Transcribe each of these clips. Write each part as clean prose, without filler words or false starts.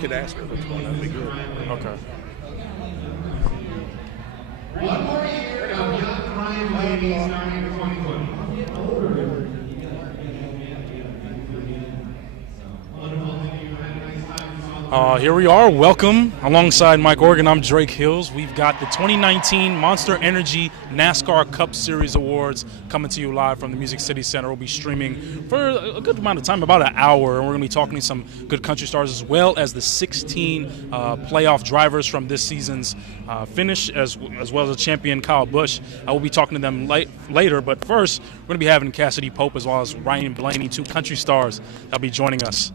could ask her which one. That'd be good. Okay. One more year of young Ryan Lady starting in 2020. Here we are. Welcome. Alongside Mike Organ, I'm Drake Hills. We've got the 2019 Monster Energy NASCAR Cup Series Awards coming to you live from the Music City Center. We'll be streaming for a good amount of time, about an hour, and we're going to be talking to some good country stars as well as the 16 playoff drivers from this season's finish, as well as the champion Kyle Busch. I will be talking to them later, but first, we're going to be having Cassidy Pope as well as Ryan Blaney, two country stars that'll be joining us.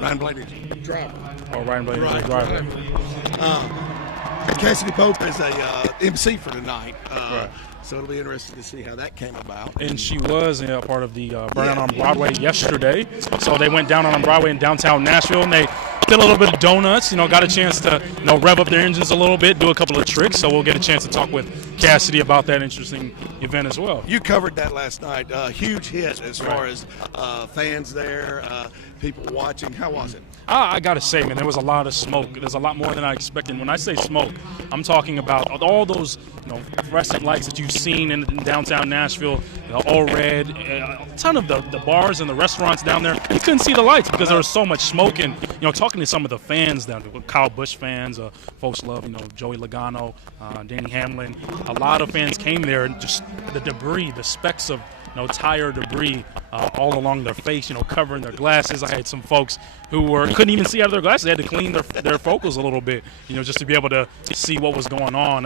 Ryan Blaney's driver. Oh, Ryan Blaney's a driver. Cassidy Pope is a MC for tonight. Right. So it'll be interesting to see how that came about. And she was part of the Burnout on Broadway yesterday. So they went down on Broadway in downtown Nashville, and they did a little bit of donuts, got a chance to rev up their engines a little bit, do a couple of tricks. So we'll get a chance to talk with Cassidy about that interesting event as well. You covered that last night. Huge hit as far as fans there, people watching. How was it? I got to say, man, there was a lot of smoke. There's a lot more than I expected. When I say smoke, I'm talking about all those fluorescent lights that you've seen in downtown Nashville, all red. A ton of the bars and the restaurants down there, you couldn't see the lights because there was so much smoke. And, talking to some of the fans down there, Kyle Busch fans, folks love, Joey Logano, Danny Hamlin. A lot of fans came there, and just the debris, the specks of tire debris all along their face, covering their glasses. I had some folks who couldn't even see out of their glasses. They had to clean their focals a little bit, just to be able to see what was going on.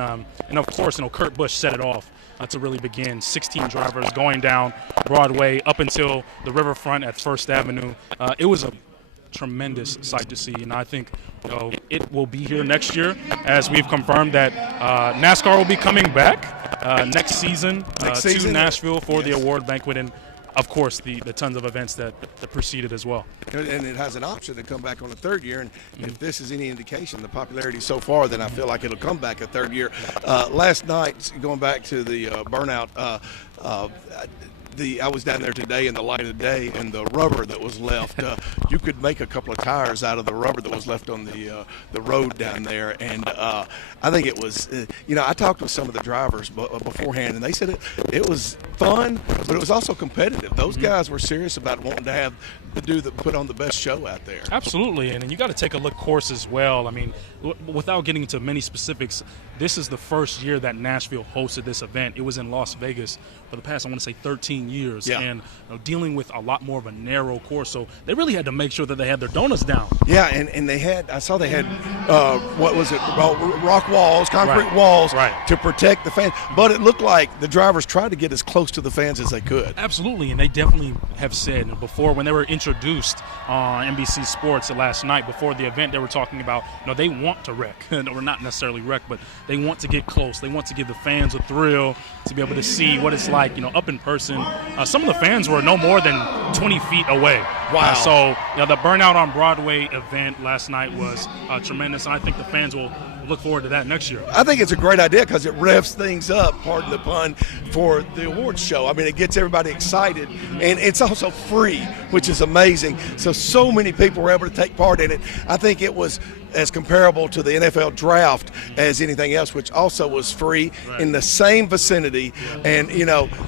And of course, Kurt Busch set it off to really begin. 16 drivers going down Broadway up until the riverfront at First Avenue. It was a tremendous sight to see, and I think it will be here next year, as we've confirmed that NASCAR will be coming back next season to Nashville for the award banquet, and of course the tons of events that preceded as well. And it has an option to come back on a third year, and if this is any indication, the popularity so far, then I feel like it'll come back a third year. Last night, going back to the burnout, I was down there today in the light of the day, and the rubber that was left, you could make a couple of tires out of the rubber that was left on the road down there. And I think it was, I talked with some of the drivers beforehand, and they said it was fun, but it was also competitive. Those guys were serious about wanting to put on the best show out there. Absolutely, and you got to take a look course as well. I mean, without getting into many specifics, this is the first year that Nashville hosted this event. It was in Las Vegas for the past, I want to say, 13 years, and dealing with a lot more of a narrow course. So they really had to make sure that they had their donuts down. Yeah, and they had, I saw they had, what was it, rock walls, concrete walls to protect the fans. But it looked like the drivers tried to get as close to the fans as they could. Absolutely, and they definitely have said before, when they were introduced on NBC Sports last night before the event, they were talking about, they want to wreck, or not necessarily wreck, but they want to get close. They want to give the fans a thrill to be able to see what it's like, up in person. Some of the fans were no more than 20 feet away. Wow. So the Burnout on Broadway event last night was tremendous, and I think the fans will look forward to that next year. I think it's a great idea because it revs things up, pardon the pun, for the awards show. I mean, it gets everybody excited, and it's also free, which is amazing. So many people were able to take part in it. I think it was as comparable to the NFL draft as anything else, which also was free in the same vicinity. And,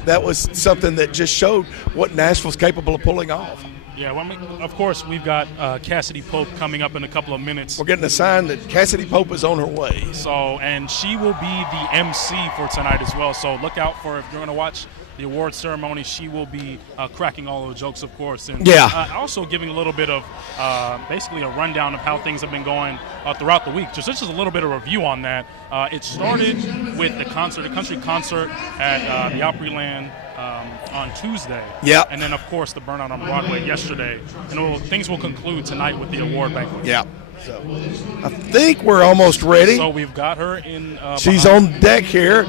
that was something that just showed what Nashville's capable of pulling off. Yeah, well, of course, we've got Cassidy Pope coming up in a couple of minutes. We're getting a sign that Cassidy Pope is on her way. So, and she will be the MC for tonight as well. So look out for, if you're going to watch the award ceremony, she will be cracking all the jokes, of course. And also giving a little bit of basically a rundown of how things have been going throughout the week. Just a little bit of review on that. It started with the country concert at the Opryland on Tuesday. Yeah. And then, of course, the Burnout on Broadway yesterday. And things will conclude tonight with the award banquet. Yeah. So I think we're almost ready. So we've got her in. She's on deck here.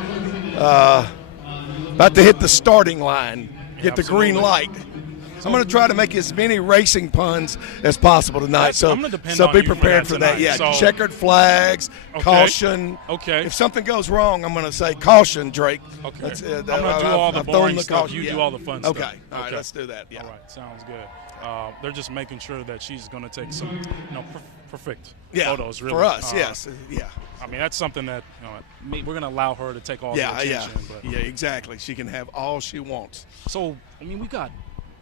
About to hit the starting line. Get the green light. I'm going to try to make as many racing puns as possible tonight. So be prepared for that. Yeah, checkered flags, caution. Okay. If something goes wrong, I'm going to say caution, Drake. Okay. I'm going to do all the boring stuff. You do all the fun stuff. Okay. All right, let's do that. Yeah. All right, sounds good. They're just making sure that she's going to take some, perfect Yeah, photos. Really, for us, yes, yeah. I mean, that's something that we're going to allow her to take all the attention. Yeah, exactly. She can have all she wants. So, I mean, we got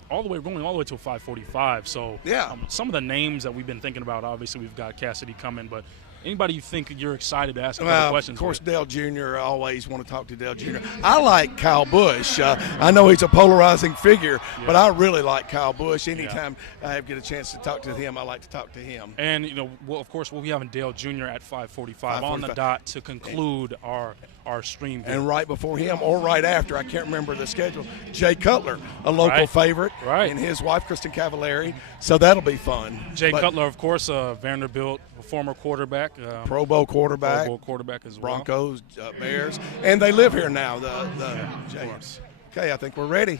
going all the way till 5:45. So, some of the names that we've been thinking about. Obviously, we've got Cassidy coming, but anybody you think you're excited to ask a couple questions? Of course, with? Dale Jr. I always want to talk to Dale Jr. I like Kyle Busch. I know he's a polarizing figure, but I really like Kyle Busch. Anytime I get a chance to talk to him, I like to talk to him. And of course, we'll be having Dale Jr. at 5:45 on the dot to conclude our stream. And right before him or right after, I can't remember the schedule, Jay Cutler, a local favorite, and his wife, Kristen Cavallari. So that'll be fun. Jay Cutler, of course, Vanderbilt, a former quarterback. Pro Bowl quarterback. Pro Bowl quarterback as well. Broncos, Bears. And they live here now, the James. Okay, I think we're ready.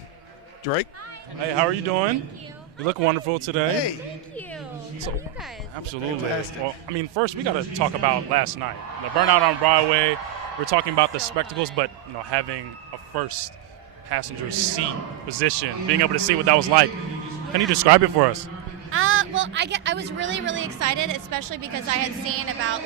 Drake? Hey, how are you doing? Thank you. You look wonderful today. Hey. Thank you. So, How are you guys? Absolutely. Fantastic. Well, I mean, first we got to talk about last night. The burnout on Broadway. We're talking about the spectacles, but having a first passenger seat position, being able to see what that was like. Can you describe it for us? Well, I was really, really excited, especially because I had seen about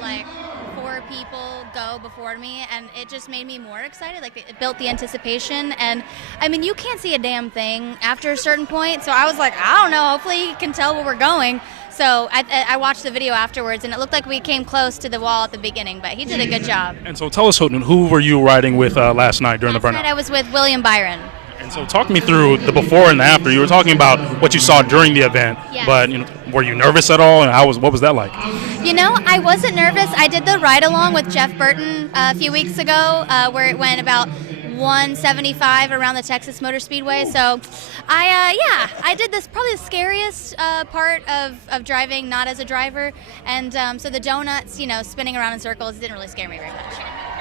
4 people go before me, and it just made me more excited. It built the anticipation, and I mean, you can't see a damn thing after a certain point. So I was like, I don't know. Hopefully, he can tell where we're going. So I watched the video afterwards, and it looked like we came close to the wall at the beginning, but he did a good job. And so, tell us, who were you riding with last night during the burnout? Last night I was with William Byron. And so talk me through the before and the after. You were talking about what you saw during the event, but were you nervous at all, and what was that like? I wasn't nervous. I did the ride along with Jeff Burton a few weeks ago, where it went about 175 around the Texas Motor Speedway. So I did this, probably the scariest part of driving not as a driver, and so the donuts, spinning around in circles didn't really scare me very much.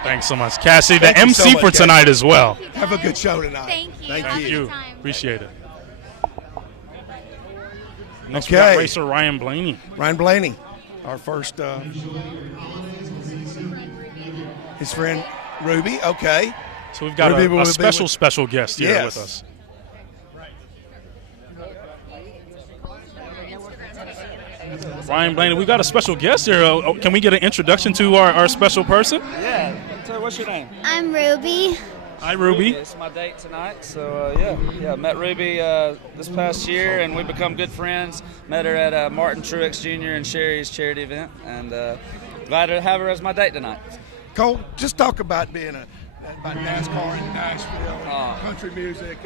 Thanks so much, Cassie. The Thank you MC so much, for tonight as well. Have a good show tonight. Thank you. Thank you. Appreciate it. Next, Okay. we got racer Ryan Blaney. Ryan Blaney, our first, his friend Ruby. Okay. So we've got Ruby a special guest here with us. Ryan Blaney, we got a special guest here. Can we get an introduction to our special person? Yeah. So what's your name? I'm Ruby. Hi, Ruby. It's my date tonight. So met Ruby this past year, and we become good friends. Met her at Martin Truex Jr. and Sherry's charity event, and glad to have her as my date tonight. Cole, just talk about about NASCAR in Nashville, country music.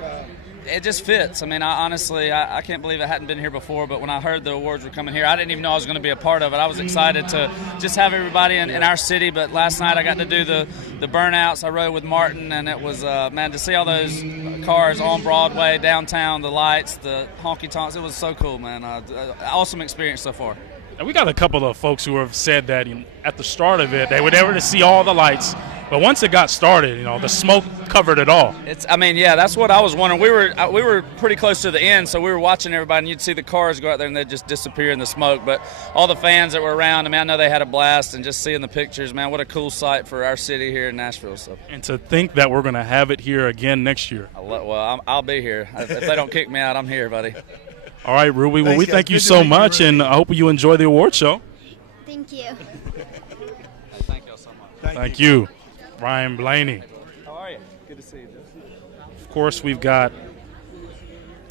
It just fits. I mean, honestly, I can't believe I hadn't been here before, but when I heard the awards were coming here, I didn't even know I was going to be a part of it. I was excited to just have everybody in our city, but last night I got to do the burnouts. I rode with Martin, and it was, to see all those cars on Broadway, downtown, the lights, the honky-tonks, it was so cool, man. Awesome experience so far. And we got a couple of folks who have said that at the start of it, they were able to see all the lights, but once it got started, the smoke covered it all. That's what I was wondering. We were pretty close to the end, so we were watching everybody, and you'd see the cars go out there, and they'd just disappear in the smoke. But all the fans that were around, I know they had a blast, and just seeing the pictures, man, what a cool sight for our city here in Nashville. So. And to think that we're going to have it here again next year. I'll be here. If they don't kick me out, I'm here, buddy. All right, Ruby. Well, we guys. thank you Good to so meet you, much, Ruby. and I hope you enjoy the award show. Thank you. Thank y'all so much. Thank you, Ryan Blaney. How are you? Good to see you. Of course, we've got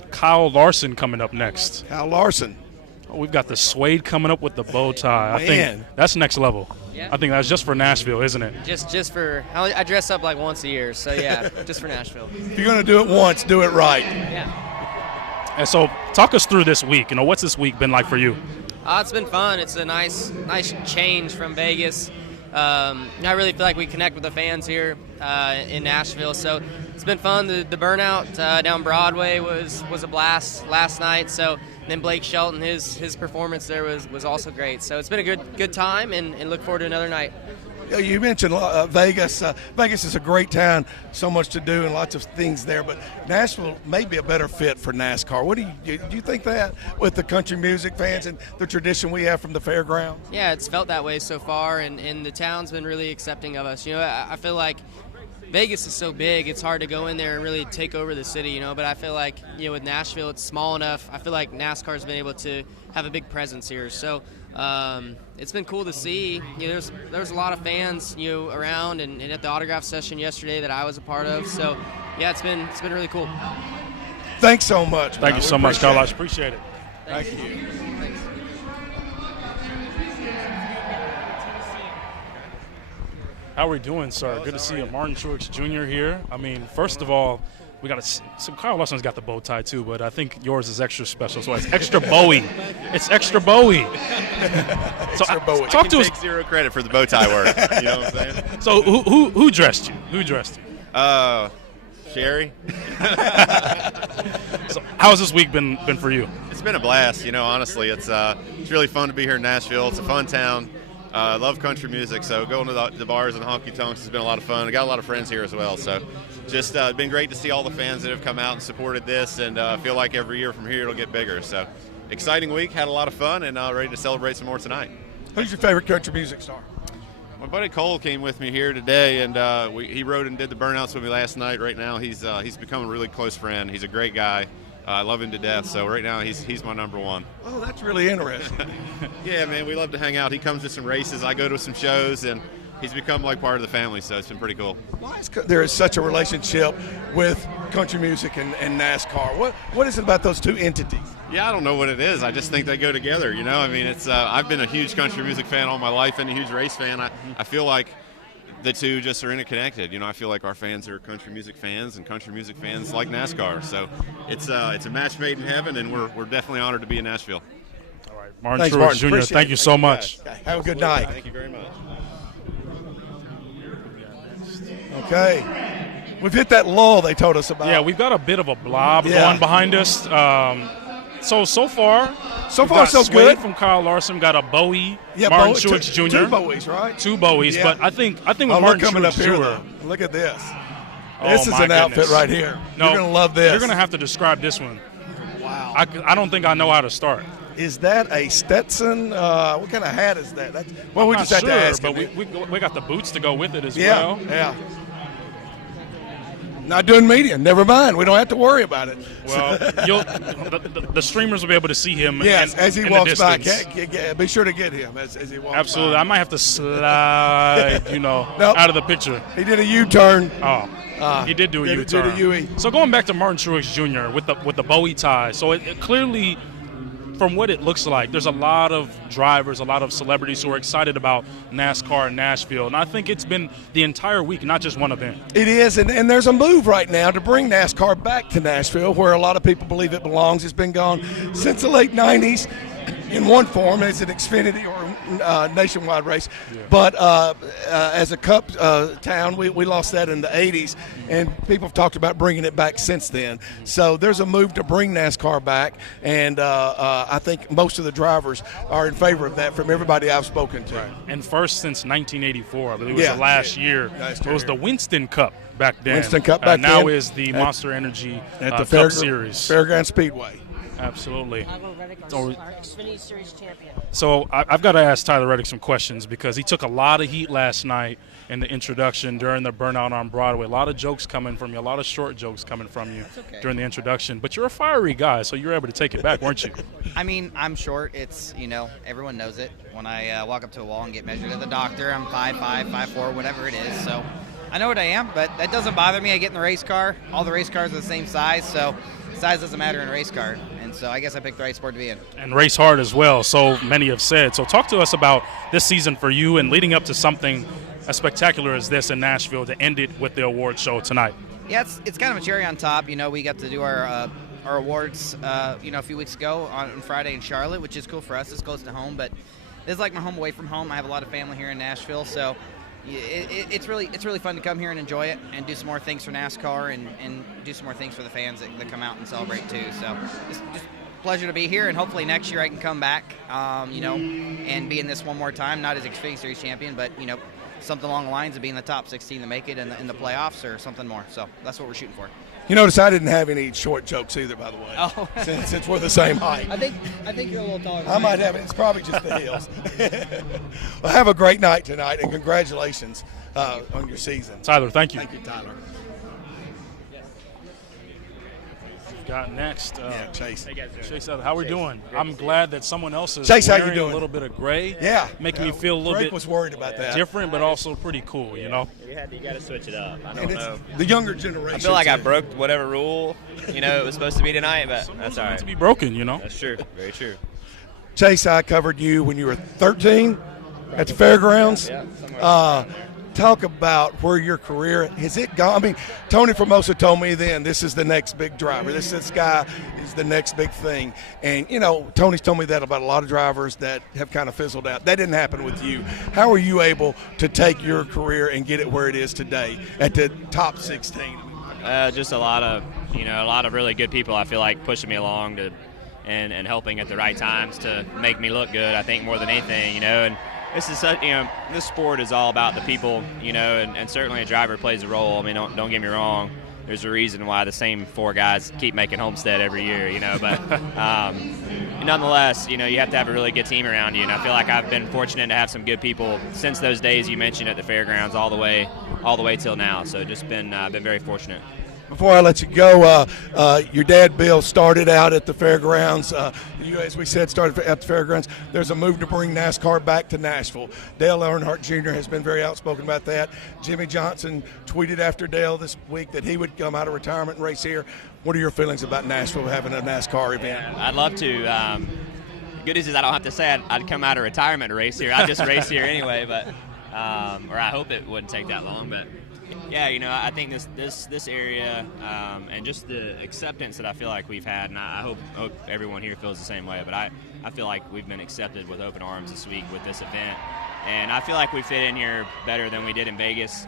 Kyle Larson coming up next. Kyle Larson. We've got the suede coming up with the bow tie. I Man. think that's next level. Yeah. I think that's just for Nashville, isn't it? Just for I dress up like once a year, so yeah, just for Nashville. If you're going to do it once, do it right. Yeah. And so, talk us through this week. What's this week been like for you? It's been fun. It's a nice change from Vegas. I really feel like we connect with the fans here in Nashville, so it's been fun. The burnout down Broadway was a blast last night. So then Blake Shelton, his performance there was also great. So it's been a good time, and look forward to another night. You mentioned Vegas. Vegas is a great town, so much to do and lots of things there. But Nashville may be a better fit for NASCAR. What do you think that with the country music fans and the tradition we have from the fairgrounds? Yeah, it's felt that way so far, and the town's been really accepting of us. I feel like Vegas is so big, it's hard to go in there and really take over the city, but I feel like, with Nashville, it's small enough. I feel like NASCAR's been able to have a big presence here. So it's been cool to see. There's a lot of fans, around and at the autograph session yesterday that I was a part of. So, yeah, it's been really cool. Thanks so much. Thank you so much, Carlos. Appreciate it. Thank you. Thanks. How are we doing, sir? Good to see you. Martin Truex Jr. here. I mean, first of all, we got so Kyle Larson's got the bow tie too, but I think yours is extra special. So it's extra Bowie. It's extra Bowie. So Bowie. Talk to us. Take zero credit for the bow tie work. You know what I'm saying? So who dressed you? Who dressed you? Sherry. So how's this week been for you? It's been a blast. Honestly, it's really fun to be here in Nashville. It's a fun town. I love country music, so going to the bars and honky tonks has been a lot of fun. I got a lot of friends here as well, so just been great to see all the fans that have come out and supported this, and I feel like every year from here it'll get bigger. So exciting week, had a lot of fun, and ready to celebrate some more tonight. Who's your favorite country music star? My buddy Cole came with me here today, and he rode and did the burnouts with me last night. Right now, he's become a really close friend. He's a great guy. I love him to death. So right now, he's my number one. Oh, that's really interesting. Yeah, man, we love to hang out. He comes to some races. I go to some shows, and he's become like part of the family. So it's been pretty cool. Why is there is such a relationship with country music and NASCAR? What is it about those two entities? Yeah, I don't know what it is. I just think they go together. I mean, it's I've been a huge country music fan all my life and a huge race fan. I feel like the two just are interconnected. I feel like our fans are country music fans, and country music fans like NASCAR. So it's a match made in heaven, and we're definitely honored to be in Nashville. All right, Martin Truex Jr. Appreciate Thank you so much. Okay. Have a good night. Thank you very much. Okay. We've hit that lull they told us about. Yeah, we've got a bit of a blob going behind us. So far, so Suede good. From Kyle Larson, got a Bowie. Yeah, Martin Truex Jr. Two Bowies, right? Two Bowies, yeah. but I think with Martin coming Truex up here, Jr. though. Look at this. Oh, This is an outfit right here. No, you're gonna love this. You're gonna have to describe this one. Wow. I don't think I know how to start. Is that a Stetson? What kind of hat is that? We just had to ask. But we got the boots to go with it as yeah, well. Yeah. Not doing media. Never mind. We don't have to worry about it. Well, the streamers will be able to see him. Yes, as he walks by. Be sure to get him as he walks Absolutely. by. I might have to slide, Nope. out of the picture. He did a U-turn. Oh, he did do a U-turn. Did a UE. So going back to Martin Truex Jr. with the Bowie tie, so it clearly, from what it looks like, there's a lot of drivers, a lot of celebrities who are excited about NASCAR in Nashville. And I think it's been the entire week, not just one event. It is, and there's a move right now to bring NASCAR back to Nashville, where a lot of people believe it belongs. It's been gone since the late 90s in one form as an Xfinity or nationwide race. Yeah. But as a Cup town, we lost that in the 80s, and people have talked about bringing it back since then. So there's a move to bring NASCAR back, and I think most of the drivers are in favor of that from everybody I've spoken to. Right. And first since 1984, I believe it was the last year. It was the Winston Cup back then. Winston Cup back then. Now is the Monster Energy at the Cup Series. Fairground Speedway. Absolutely. Our Xfinity Series champion. So I've got to ask Tyler Reddick some questions because he took a lot of heat last night in the introduction during the burnout on Broadway. A lot of jokes coming from you, a lot of short jokes coming from you during the introduction. But you're a fiery guy, so you were able to take it back, weren't you? I mean, I'm short. It's, everyone knows it. When I walk up to a wall and get measured at the doctor, I'm 5'5", 5'4", whatever it is. So I know what I am, but that doesn't bother me. I get in the race car. All the race cars are the same size, so size doesn't matter in a race car. And so I guess I picked the right sport to be in. And race hard as well, so many have said. So talk to us about this season for you and leading up to something as spectacular as this in Nashville to end it with the award show tonight. Yeah, it's kind of a cherry on top. We got to do our awards, a few weeks ago on Friday in Charlotte, which is cool for us. It's close to home, but this is like my home away from home. I have a lot of family here in Nashville, so it's really fun to come here and enjoy it and do some more things for NASCAR and do some more things for the fans that come out and celebrate too. So just a pleasure to be here, and hopefully next year I can come back, and be in this one more time, not as Xfinity Series champion, but something along the lines of being the top 16 to make it in the playoffs or something more. So that's what we're shooting for. You notice I didn't have any short jokes either, by the way. Oh. Since we're the same height. I think you're a little taller. I might have it. It's probably just the heels. Well, have a great night tonight, and congratulations on your season. Tyler, thank you. Thank you, Tyler. Got next. Chase. Chase, how we doing? I'm glad that someone else is Chase, how you wearing doing? a little bit of gray. Yeah. Making me feel a little Greg bit was worried about that. different, but also pretty cool, you know? You got to switch it up. I And don't it's know. the younger generation. I feel like I too. broke whatever rule, it was supposed to be tonight, but that's all right. To be broken, you know? That's true. Very true. Chase, I covered you when you were 13 at the fairgrounds. Yeah, somewhere around there. Talk about where your career has it gone. I mean, Tony Formosa told me then this is the next big driver. This guy is the next big thing. And Tony's told me that about a lot of drivers that have kind of fizzled out. That didn't happen with you. How are you able to take your career and get it where it is today at the top 16? Just a lot of really good people. I feel like pushing me along and helping at the right times to make me look good. I think more than anything, and. This is this sport is all about the people, and certainly a driver plays a role. I mean, don't get me wrong. There's a reason why the same 4 guys keep making Homestead every year, But nonetheless, you have to have a really good team around you. And I feel like I've been fortunate to have some good people since those days you mentioned at the fairgrounds all the way till now. So just been very fortunate. Before I let you go, your dad, Bill, started out at the fairgrounds. You, as we said, started at the fairgrounds. There's a move to bring NASCAR back to Nashville. Dale Earnhardt Jr. has been very outspoken about that. Jimmy Johnson tweeted after Dale this week that he would come out of retirement and race here. What are your feelings about Nashville having a NASCAR event? Yeah, I'd love to. The good news is I don't have to say I'd come out of retirement to race here. I'd just race here anyway, but or I hope it wouldn't take that long, but. Yeah, I think this area and just the acceptance that I feel like we've had, and I hope everyone here feels the same way, but I feel like we've been accepted with open arms this week with this event, and I feel like we fit in here better than we did in Vegas.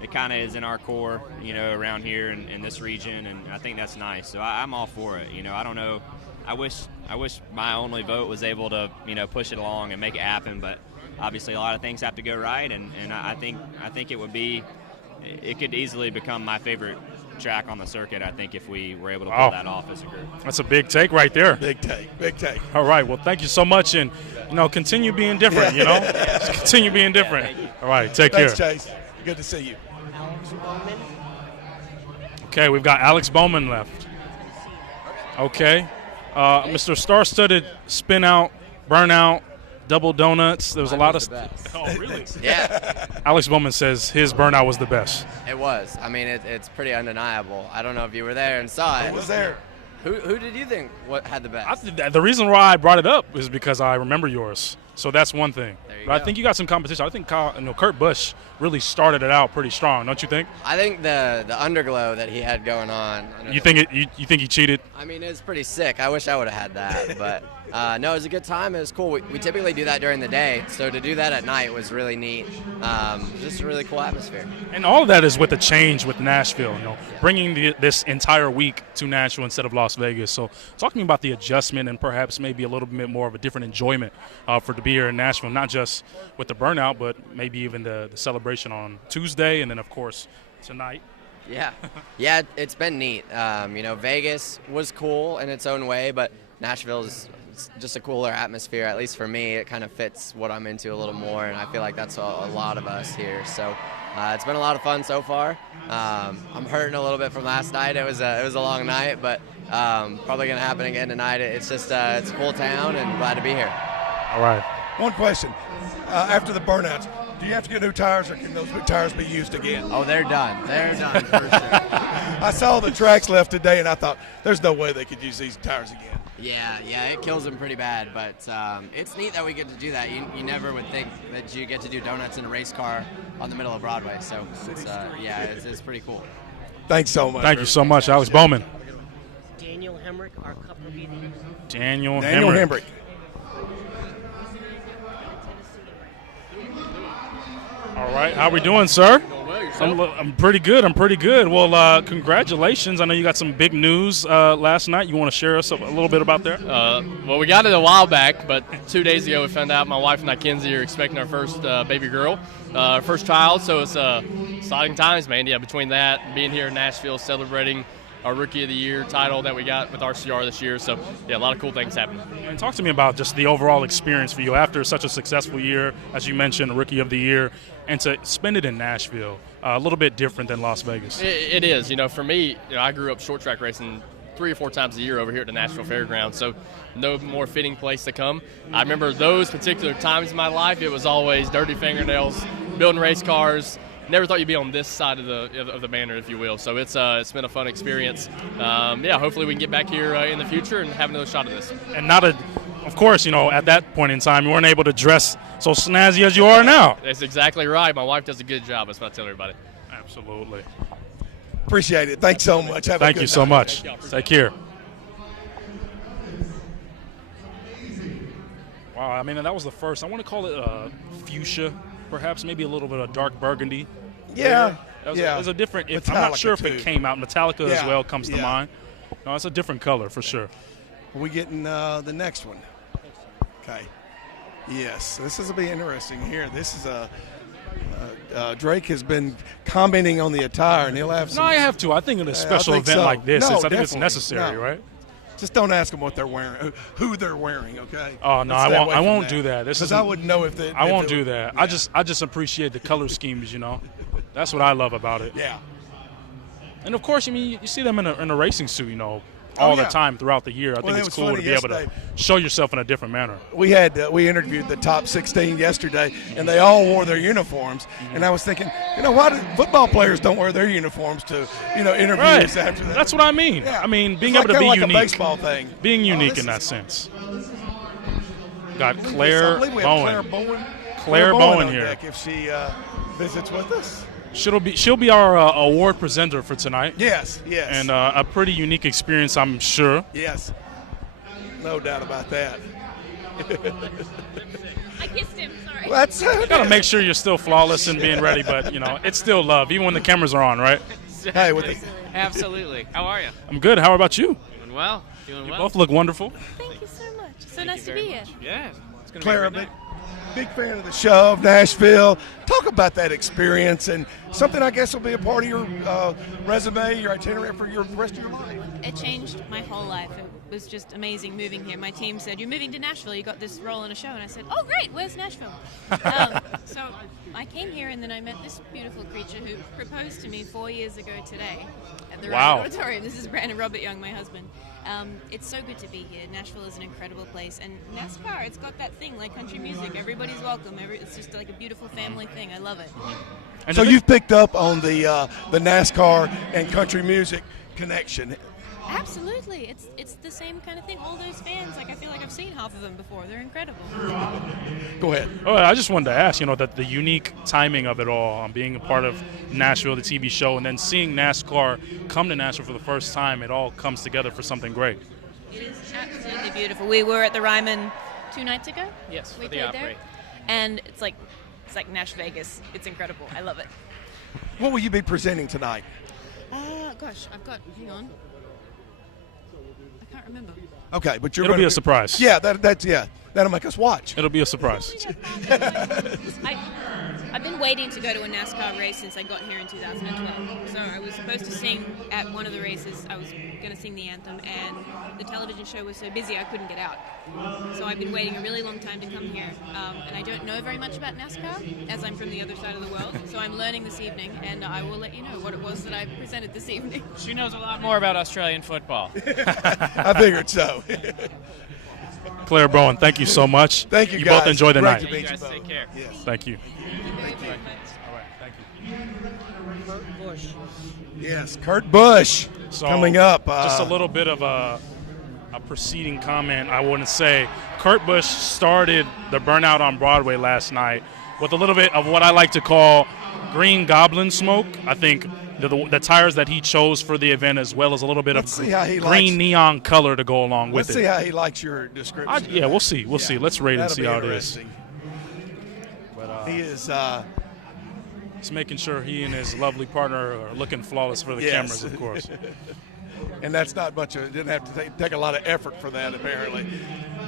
It kind of is in our core, around here in this region, and I think that's nice. So I'm all for it. I don't know. I wish my only vote was able to, push it along and make it happen, but obviously a lot of things have to go right, and I think it could easily become my favorite track on the circuit, I think, if we were able to pull that off as a group. That's a big take right there. Big take. All right, well, thank you so much, and, continue being different, Just continue being different. All right, take care. Thanks, Chase. Good to see you. Alex Bowman. Okay, we've got Alex Bowman left. Okay. Mr. Star-Studded Spin Out, Burnout, Double Donuts. There was a lot of stuff. Oh, really? Yeah. Alex Bowman says his Burnout was the best. It was. I mean, it's pretty undeniable. I don't know if you were there and saw it. Who was there? Who did you think had the best? The reason why I brought it up is because I remember yours. So that's one thing. But I think you got some competition. I think Kurt Busch really started it out pretty strong, don't you think? I think the underglow that he had going on. You think he cheated? I mean, it was pretty sick. I wish I would have had that, but no, it was a good time. It was cool. We typically do that during the day, so to do that at night was really neat. Just a really cool atmosphere. And all of that is with the change with Nashville, bringing this entire week to Nashville instead of Las Vegas. So talking about the adjustment and perhaps maybe a little bit more of a different enjoyment to be here in Nashville, not just with the burnout, but maybe even the celebration on Tuesday and then, of course, tonight. Yeah. Yeah, it's been neat. Vegas was cool in its own way, but Nashville is just a cooler atmosphere, at least for me. It kind of fits what I'm into a little more, and I feel like that's a lot of us here. So it's been a lot of fun so far. I'm hurting a little bit from last night. It was a long night, but probably going to happen again tonight. It's just it's a cool town, and glad to be here. All right. One question. After the burnouts, do you have to get new tires, or can those new tires be used again? Oh, they're done. They're done for sure. I saw the tracks left today, and I thought, there's no way they could use these tires again. Yeah, it kills them pretty bad, but it's neat that we get to do that. You never would think that you get to do donuts in a race car on the middle of Broadway, so it's pretty cool. Thanks so much. Thank you so much, Alex Bowman. Daniel Hemrick, our cup leader. Daniel Hemrick. All right, how we doing, sir? I'm pretty good. Well, congratulations. I know you got some big news last night. You want to share us a little bit about that? Well, we got it a while back, but 2 days ago we found out my wife and I, Kenzie, are expecting our first baby girl, first child. So it's exciting times, man. Yeah, between that, being here in Nashville, celebrating our Rookie of the Year title that we got with RCR this year. So, yeah, a lot of cool things happening. And talk to me about just the overall experience for you after such a successful year, as you mentioned, Rookie of the Year, and to spend it in Nashville, a little bit different than Las Vegas. It is. For me, I grew up short track racing 3 or 4 times a year over here at the Nashville Fairgrounds, so no more fitting place to come. I remember those particular times in my life, it was always dirty fingernails, building race cars. Never thought you'd be on this side of the banner, if you will. So it's been a fun experience. Hopefully we can get back here in the future and have another shot at this. And of course, at that point in time, you weren't able to dress so snazzy as you are now. That's exactly right. My wife does a good job. That's what I tell everybody. Absolutely. Appreciate it. Thanks so much. Have a Thank good you so night. much. Take care. Wow, I mean, that was the first. I want to call it fuchsia, perhaps, maybe a little bit of dark burgundy. Yeah. It was a different. I'm not sure if it came out. Metallica as well comes to mind. No, it's a different color for sure. Are we getting the next one? Okay. Yes, this is going to be interesting here. This is Drake has been commenting on the attire, and he'll have some. No, I have to. I think in a special event like this, I think it's necessary, right? Just don't ask them what they're wearing, who they're wearing, okay? Oh no, I won't do that. Because I wouldn't know if I won't do that. Yeah. I just appreciate the color schemes, That's what I love about it. Yeah. And of course, you see them in a racing suit, all the time throughout the year. I think it's cool to be able to show yourself in a different manner. We interviewed the top 16 yesterday, and they all wore their uniforms. And I was thinking, why do football players don't wear their uniforms to, interviews after that? That's what I mean. Yeah. I mean, being it's able to be like unique. A baseball thing. Being unique in that sense. Got Claire Bowen. Claire Bowen here. Deck if she visits with us. She'll be our award presenter for tonight. Yes. And a pretty unique experience, I'm sure. Yes. No doubt about that. I kissed him, sorry. That's you got to make sure you're still flawless and being ready, but, it's still love, even when the cameras are on, right? Hey, Absolutely. How are you? I'm good. How about you? Doing well. You both look wonderful. Thank you so much. So nice to be here. Yeah. It's going to Claire, be a great night. big fan of the show, of Nashville. Talk about that experience and something I guess will be a part of your resume, your itinerary for the rest of your life. It changed my whole life. It was just amazing moving here. My team said, "You're moving to Nashville. You got this role in a show." And I said, "Oh, great. Where's Nashville?" So I came here, and then I met this beautiful creature who proposed to me 4 years ago today at the Ryman Auditorium. This is Brandon Robert Young, my husband. It's so good to be here. Nashville is an incredible place. And NASCAR, it's got that thing like country music. Everybody's welcome. It's just like a beautiful family thing. I love it. And so you've picked up on the NASCAR and country music connection. Absolutely. It's the same kind of thing. All those fans, I feel like I've seen half of them before. They're incredible. Go ahead. Oh, I just wanted to ask, that the unique timing of it all, being a part of Nashville, the TV show, and then seeing NASCAR come to Nashville for the first time, it all comes together for something great. It is absolutely beautiful. We were at the Ryman 2 nights ago. Yes, we for the played Opry. there, and it's like Nash Vegas. It's incredible. I love it. What will you be presenting tonight? Hang on. I can't remember. Okay, but it'll be a surprise. Yeah, that'll make us watch. It'll be a surprise. I've been waiting to go to a NASCAR race since I got here in 2012. So I was supposed to sing at one of the races. I was going to sing the anthem, and the television show was so busy I couldn't get out. So I've been waiting a really long time to come here. And I don't know very much about NASCAR, as I'm from the other side of the world. So I'm learning this evening, and I will let you know what it was that I presented this evening. She knows a lot more about Australian football. I figured so. Claire Bowen, thank you so much. Thank you, You guys. both enjoy the night. You guys take care. Yes. Thank you. Thank you. All right, thank you. Kurt Busch. Yes, Kurt Busch coming up. Just a little bit of a preceding comment, I want to say. Kurt Busch started the Burnout on Broadway last night with a little bit of what I like to call Green Goblin smoke. I think the tires that he chose for the event, as well as a little bit of green neon color to go along with it. Let's see how he likes your description. Yeah, we'll see. We'll see. Let's rate and see how it is. But, he is just making sure he and his lovely partner are looking flawless for the cameras, of course. And that's not much. It didn't have to take a lot of effort for that, apparently.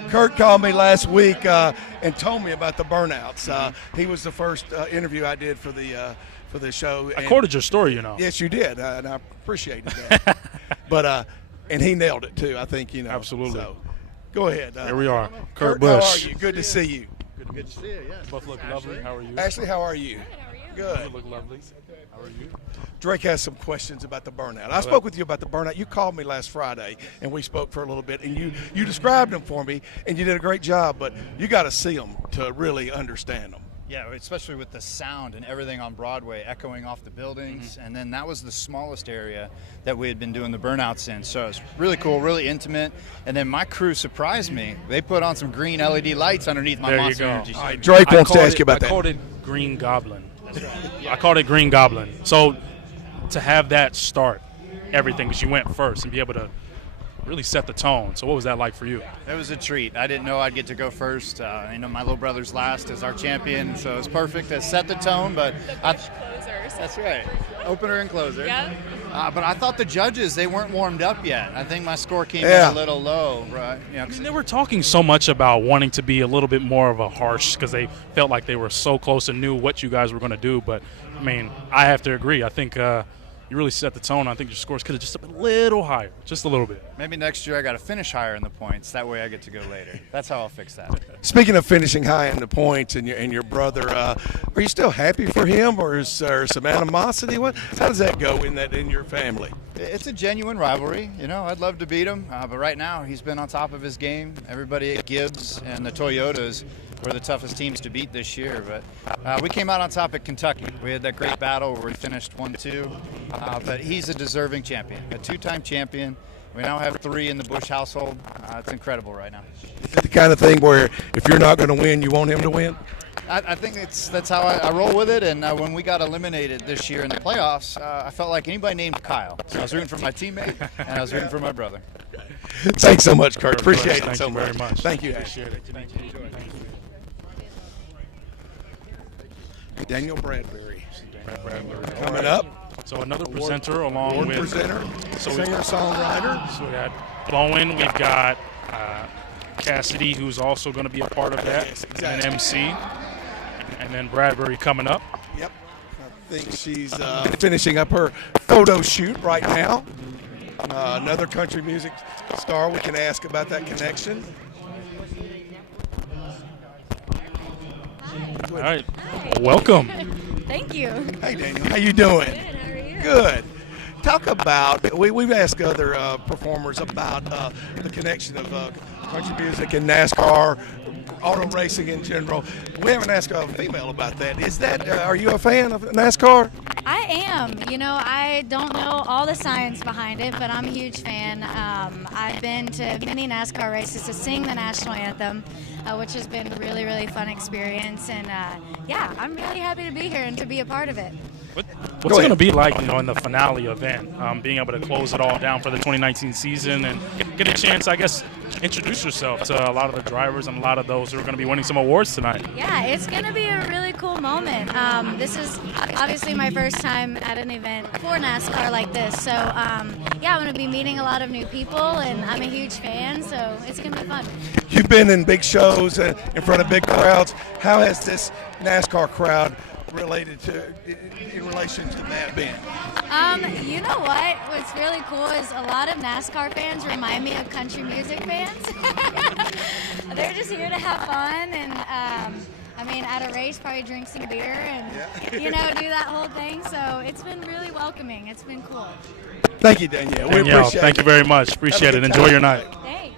Kurt called me last week and told me about the burnouts. He was the first interview I did for the show. I quoted your story, Yes, you did, and I appreciated that. But and he nailed it too. I think Absolutely. So, go ahead. Here we are, Kurt Busch. How are you? Good to see you. Good to see you. Yeah. Both look lovely. How are you? Ashley, how are you? Good. You look lovely. How are you? Drake has some questions about the burnout. I spoke with you about the burnout. You called me last Friday, and we spoke for a little bit, and you described them for me, and you did a great job, but you got to see them to really understand them. Yeah, especially with the sound and everything on Broadway echoing off the buildings. And then that was the smallest area that we had been doing the burnouts in. So it's really cool, really intimate. And then my crew surprised me. They put on some green LED lights underneath my Monster Energy. All right, Drake wants to ask you about that. I called it Green Goblin. That's right. I called it Green Goblin. So to have that start everything, because you went first and be able to really set the tone. So what was that like for you? It was a treat. I didn't know I'd get to go first. My little brother's last as our champion, so it was perfect to set the tone. But closers. That's right, opener and closer. Yeah. But I thought the judges, they weren't warmed up yet. I think my score came in a little low, right? I mean, they were talking so much about wanting to be a little bit more of a harsh because they felt like they were so close and knew what you guys were going to do. But I mean, I have to agree. I think you really set the tone. I think your scores could have just been a little higher, just a little bit. Maybe next year I got to finish higher in the points. That way I get to go later. That's how I'll fix that. Speaking of finishing high in the points and your brother, are you still happy for him, or is there some animosity? How does that go in your family? It's a genuine rivalry. I'd love to beat him, but right now he's been on top of his game. Everybody at Gibbs and the Toyotas were the toughest teams to beat this year, but we came out on top at Kentucky. We had that great battle where we finished 1-2, but he's a deserving champion, a two-time champion. We now have 3 in the Busch household. It's incredible right now. Is it the kind of thing where if you're not going to win, you want him to win? I think that's how I roll with it, and when we got eliminated this year in the playoffs, I felt like anybody named Kyle. So I was rooting for my teammate, and I was rooting for my brother. Thanks so much, Kurt. Appreciate it so Thank you very much. Thank you. Appreciate it. Thank you. Daniel Bradbury coming up. So another presenter along with presenter, singer-songwriter. So we got Bowen, we've got Cassidy, who's also going to be a part of that, Yes, exactly. and MC, and then Bradbury coming up. Yep. I think she's finishing up her photo shoot right now. Another country music star we can ask about that connection. All right. Welcome. Thank you. Hey, Daniel. How you doing? Good. How are you? Good. Talk about, we've asked other performers about the connection of country music and NASCAR, auto racing in general. We haven't asked a female about that. Is that, are you a fan of NASCAR? I am. I don't know all the science behind it, but I'm a huge fan. I've been to many NASCAR races to sing the national anthem, which has been a really, really fun experience. And yeah, I'm really happy to be here and to be a part of it. What's it going to be like, in the finale event, being able to close it all down for the 2019 season and get a chance, I guess, introduce yourself to a lot of the drivers and a lot of those who are going to be winning some awards tonight? Yeah, it's going to be a really cool moment. This is obviously my first time at an event for NASCAR like this. So, yeah, I'm going to be meeting a lot of new people, and I'm a huge fan, so it's going to be fun. You've been in big shows in front of big crowds. How has this NASCAR crowd related to, in relation to that been? You know what? What's really cool is a lot of NASCAR fans remind me of country music fans. They're just here to have fun and, at a race, probably drink some beer and, do that whole thing. So it's been really welcoming. It's been cool. Thank you, Danielle. We appreciate thank you very much. Appreciate it. Enjoy your night. Thanks.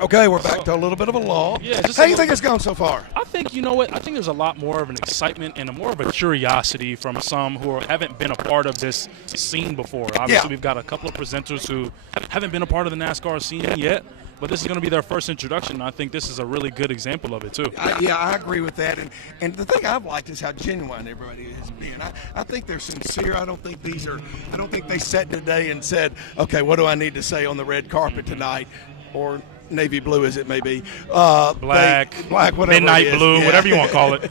Okay, we're back to a little bit of a lull. Yeah, how do you think it's gone so far? I think, I think there's a lot more of an excitement and more of a curiosity from some who haven't been a part of this scene before. Obviously, we've got a couple of presenters who haven't been a part of the NASCAR scene yet, but this is going to be their first introduction. And I think this is a really good example of it, too. I agree with that. And the thing I've liked is how genuine everybody has been. I think they're sincere. I don't think they sat today and said, okay, what do I need to say on the red carpet tonight? Or navy blue as it may be, black, whatever, midnight blue, whatever you want to call it.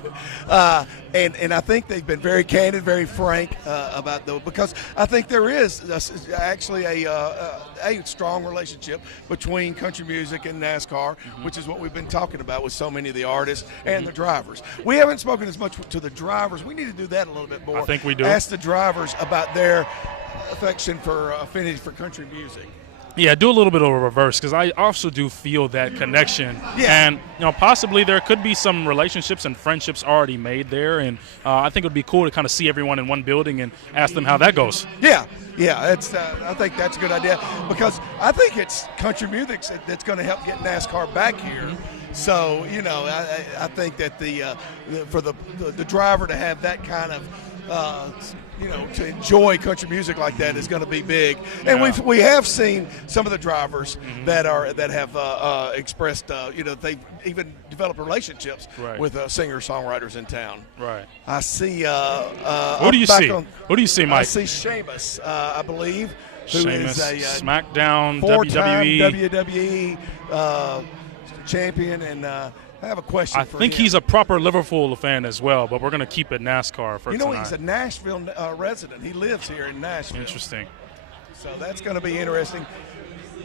And I think they've been very candid, very frank about those, because I think there is actually a strong relationship between country music and NASCAR, which is what we've been talking about with so many of the artists and the drivers. We haven't spoken as much to the drivers. We need to do that a little bit more. I think we do. Ask the drivers about their affection for affinity for country music. Yeah, do a little bit of a reverse because I also do feel that connection. Yeah. And, possibly there could be some relationships and friendships already made there. And I think it would be cool to kind of see everyone in one building and ask them how that goes. Yeah, it's. I think that's a good idea because I think it's country music that's going to help get NASCAR back here. So I think that for the driver to have that kind of to enjoy country music like that is going to be big. And we have seen some of the drivers that have expressed they've even developed relationships with singer-songwriters in town. Right. I see. Who do you see? Who do you see, Mike? I see Sheamus, I believe, who Sheamus, is a SmackDown, four-time WWE. Champion, and I have a question for him. I think he's a proper Liverpool fan as well, but we're going to keep it NASCAR for tonight. He's a Nashville resident. He lives here in Nashville. Interesting. So that's going to be interesting.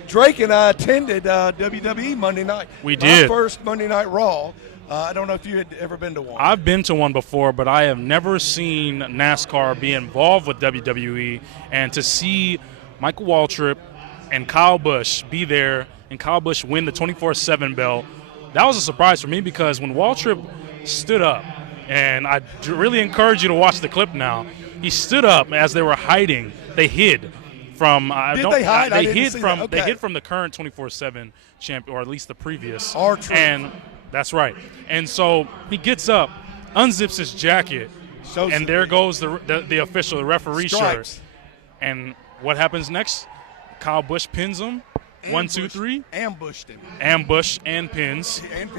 Drake and I attended WWE Monday night. We did. My first Monday Night Raw. I don't know if you had ever been to one. I've been to one before, but I have never seen NASCAR be involved with WWE. And to see Michael Waltrip and Kyle Busch be there and Kyle Busch win the 24/7 belt, that was a surprise for me because when Waltrip stood up, and I really encourage you to watch the clip now, he stood up as they were hiding. They hid from they hide? They hid from they hid from the current 24/7 champion, or at least the previous. And that's right. And so he gets up, unzips his jacket, and there goes the official, the referee shirt. And what happens next? Kyle Busch pins him. 1, 2, 3. Ambushed him. Ambush and pins. And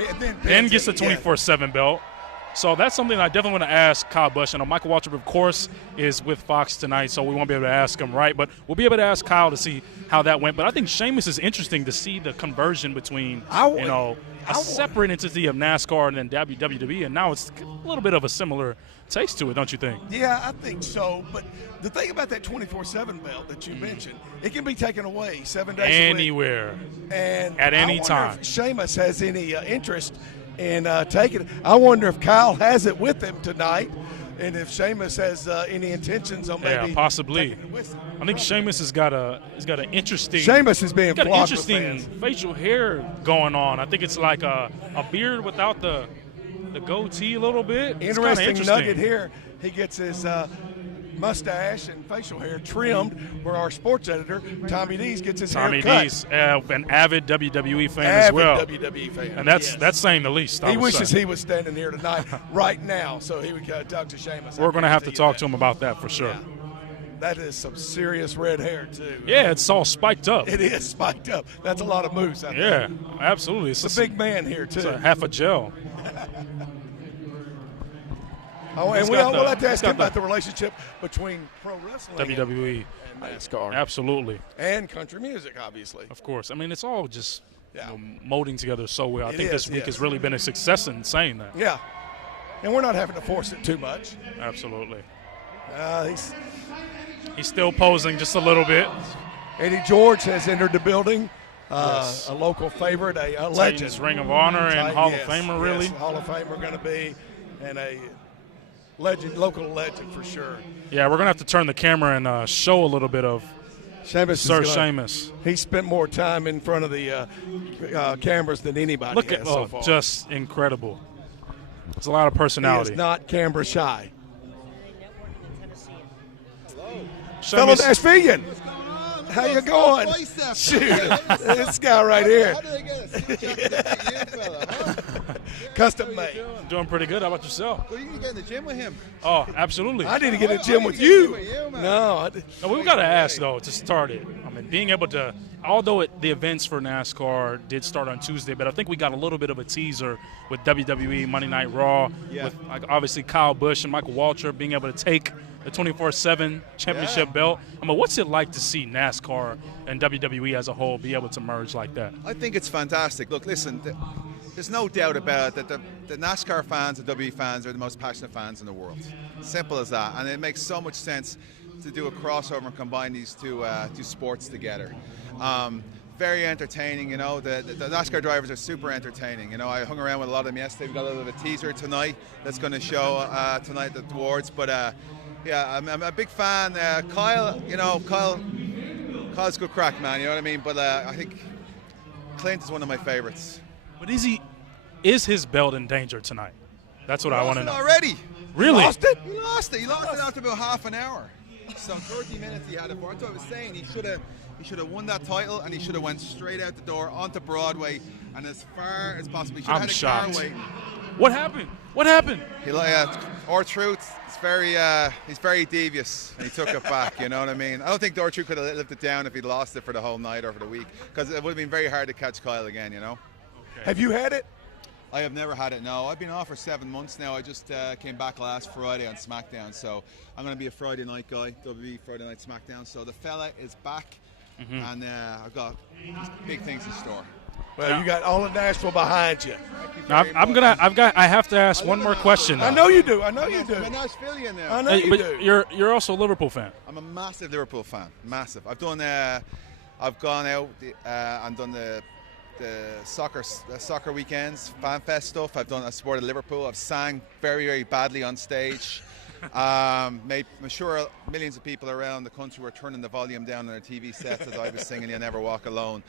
then gets the 24/7 belt. So that's something I definitely want to ask Kyle Busch. I know Michael Waltrip, of course, is with Fox tonight, so we won't be able to ask him, right? But we'll be able to ask Kyle to see how that went. But I think Sheamus is interesting to see the conversion between, a separate entity of NASCAR and then WWE, and now it's a little bit of a similar taste to it, don't you think? Yeah, I think so. But the thing about that 24/7 belt that you mentioned, it can be taken away 7 days anywhere, a week. And at any I wonder time. If Sheamus has any interest in taking it. I wonder if Kyle has it with him tonight, and if Sheamus has any intentions on maybe possibly. taking it with him. I think Sheamus has got an interesting. Sheamus is being got an flocked with interesting fans. facial hair going on. I think it's like a beard without the goatee a little bit. It's kinda Interesting nugget here. He gets his mustache and facial hair trimmed, where our sports editor, Tommy Dees, gets his hair cut. Tommy Dees, an avid WWE fan as well. WWE fan. And that's saying the least. He wishes he was standing here tonight, right now, so he would talk to Sheamus. We're going to have to talk to him about that for sure. Yeah. That is some serious red hair, too. Yeah, it's all spiked up. It is spiked up. That's a lot of moose out Yeah, there. absolutely. It's a big man here, too. It's a half a gel. And we'll have to ask him about the relationship between pro wrestling WWE and NASCAR. Absolutely. And country music, obviously. Of course. I mean, it's all just molding together so well. I think is, this week has really been a success in saying that. Yeah. And we're not having to force it too much. Absolutely. He's still posing just a little bit. Eddie George has entered the building. Yes. A local favorite, a legend. Titans Ring of Honor and Hall of Famer, really. Yes, Hall of Famer going to be, and a local legend for sure. Yeah, we're going to have to turn the camera and show a little bit of Sheamus. Sheamus. He spent more time in front of the cameras than anybody Look has at so far. just incredible. There's a lot of personality. He is not camera shy. Fellow Nashvilleian. How you going? Shoot, this guy right here. Custom made. Doing pretty good. How about yourself? Well, you can get in the gym with him. Oh, absolutely. I need to get in the gym with you. No, we've got to ask, though, to start it. I mean, being able to, although the events for NASCAR did start on Tuesday, but I think we got a little bit of a teaser with WWE Monday Night Raw, with obviously Kyle Busch and Michael Waltrip being able to take the 24/7 championship belt. I mean, what's it like to see NASCAR and WWE as a whole be able to merge like that? I think it's fantastic. Look, listen, there's no doubt about it that the NASCAR fans, the WWE fans, are the most passionate fans in the world. Simple as that. And it makes so much sense to do a crossover and combine these two sports together. Very entertaining, you know. The NASCAR drivers are super entertaining. You know, I hung around with a lot of them yesterday. We've got a little bit of a teaser tonight that's going to show tonight at the awards. But Yeah, I'm a big fan. Kyle, Kyle's a good crack, man. You know what I mean? But I think Clint is one of my favorites. But is his belt in danger tonight? That's what I want to know. Already? Really? He lost it. He lost it after about half an hour. So 30 minutes he had it for. That's what I was saying. He should have won that title, and he should have went straight out the door onto Broadway and as far as possible. He should have had a shocked. car waiting. What happened? What happened? R-Truth, he's very devious, and he took it back, you know what I mean? I don't think R-Truth could have lived it down if he'd lost it for the whole night or for the week, because it would have been very hard to catch Kyle again, you know? Okay. Have you had it? I have never had it, no. I've been off for 7 months now. I just came back last Friday on SmackDown, so I'm going to be a Friday night guy, WWE Friday Night SmackDown. So the fella is back, and I've got big things in store. Well, you got all of Nashville behind you. Now, I have to ask one more question. I know you do. I know you do. I'm a Nashvilleian now. I know you do. You're also a Liverpool fan. I'm a massive Liverpool fan. Massive. I've gone out and done the soccer weekends, fan fest stuff. I supported Liverpool. I've sang very, very badly on stage. I'm sure millions of people around the country were turning the volume down on their TV sets as I was singing "You Never Walk Alone."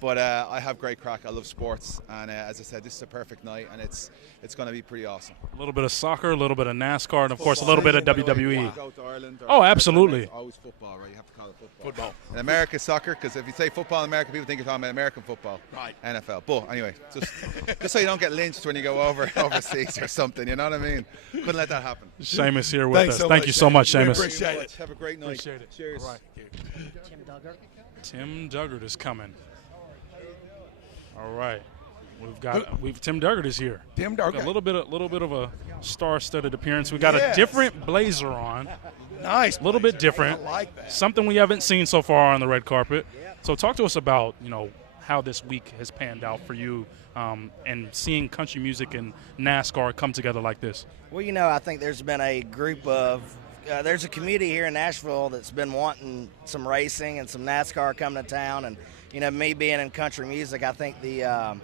But I have great crack. I love sports, and as I said, this is a perfect night, and it's going to be pretty awesome. A little bit of soccer, a little bit of NASCAR, and of course a little bit of WWE. Go to Ireland, oh, absolutely. It's always football, right? You have to call it football. In America, soccer, because if you say football in America, people think you're talking about American football. Right. NFL. But anyway, just so you don't get lynched when you go overseas or something. You know what I mean? Couldn't let that happen. Seamus here with us. Thank you so much, Seamus. Appreciate it. Have a great night. Appreciate it. Cheers. All right. Tim Duggart. Tim Duggart is coming. All right, Tim Duggart is here. Tim Duggart, a little bit of a star-studded appearance. We got a different blazer on. Nice, a little bit different. I like that. Something we haven't seen so far on the red carpet. So talk to us about how this week has panned out for you, and seeing country music and NASCAR come together like this. Well, I think there's been a group of there's a community here in Nashville that's been wanting some racing and some NASCAR coming to town, and me being in country music, I think the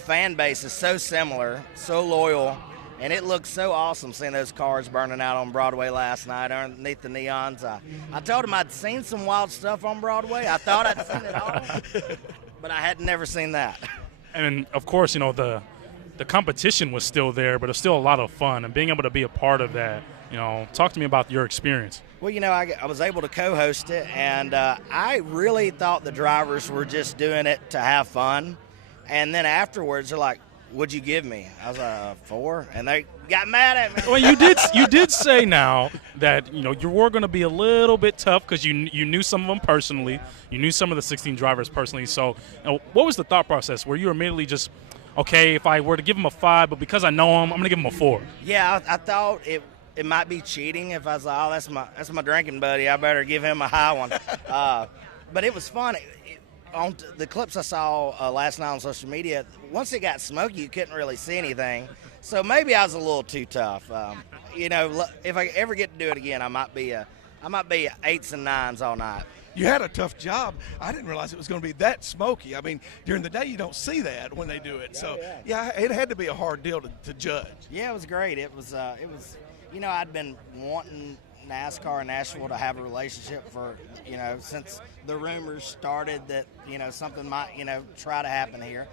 fan base is so similar, so loyal, and it looks so awesome seeing those cars burning out on Broadway last night underneath the neons. I told them I'd seen some wild stuff on Broadway. I thought I'd seen it all, but I had never seen that. And of course, the competition was still there, but it's still a lot of fun, and being able to be a part of that. Talk to me about your experience. Well, I was able to co-host it, and I really thought the drivers were just doing it to have fun. And then afterwards, they're like, "What'd you give me?" I was like, 4, and they got mad at me. Well, you did say now that you were going to be a little bit tough because you knew some of them personally, you knew some of the 16 drivers personally. So, what was the thought process? Were you immediately just, okay, if I were to give them a 5, but because I know them, I'm going to give them a 4? Yeah, I thought it might be cheating if I was like, oh, that's my drinking buddy. I better give him a high one. But it was fun. On the clips I saw last night on social media, once it got smoky, you couldn't really see anything. So maybe I was a little too tough. If I ever get to do it again, I might be 8s and 9s all night. You had a tough job. I didn't realize it was going to be that smoky. I mean, during the day you don't see that when they do it. So yeah, it had to be a hard deal to judge. Yeah, it was great. It was. I'd been wanting NASCAR and Nashville to have a relationship for, since the rumors started that, something might, try to happen here.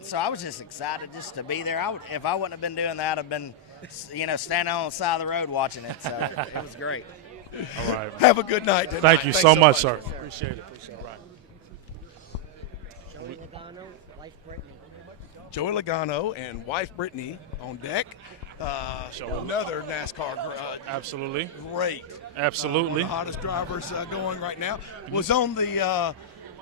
So I was just excited just to be there. If I wouldn't have been doing that, I'd have been, standing on the side of the road watching it. So it was great. All right. Have a good night tonight. Thank you so much, sir. Appreciate it. Joey Logano, wife Brittany. Joey Logano and wife Brittany on deck. Another NASCAR. Absolutely. Great. Absolutely. One of the hottest drivers going right now. Was on the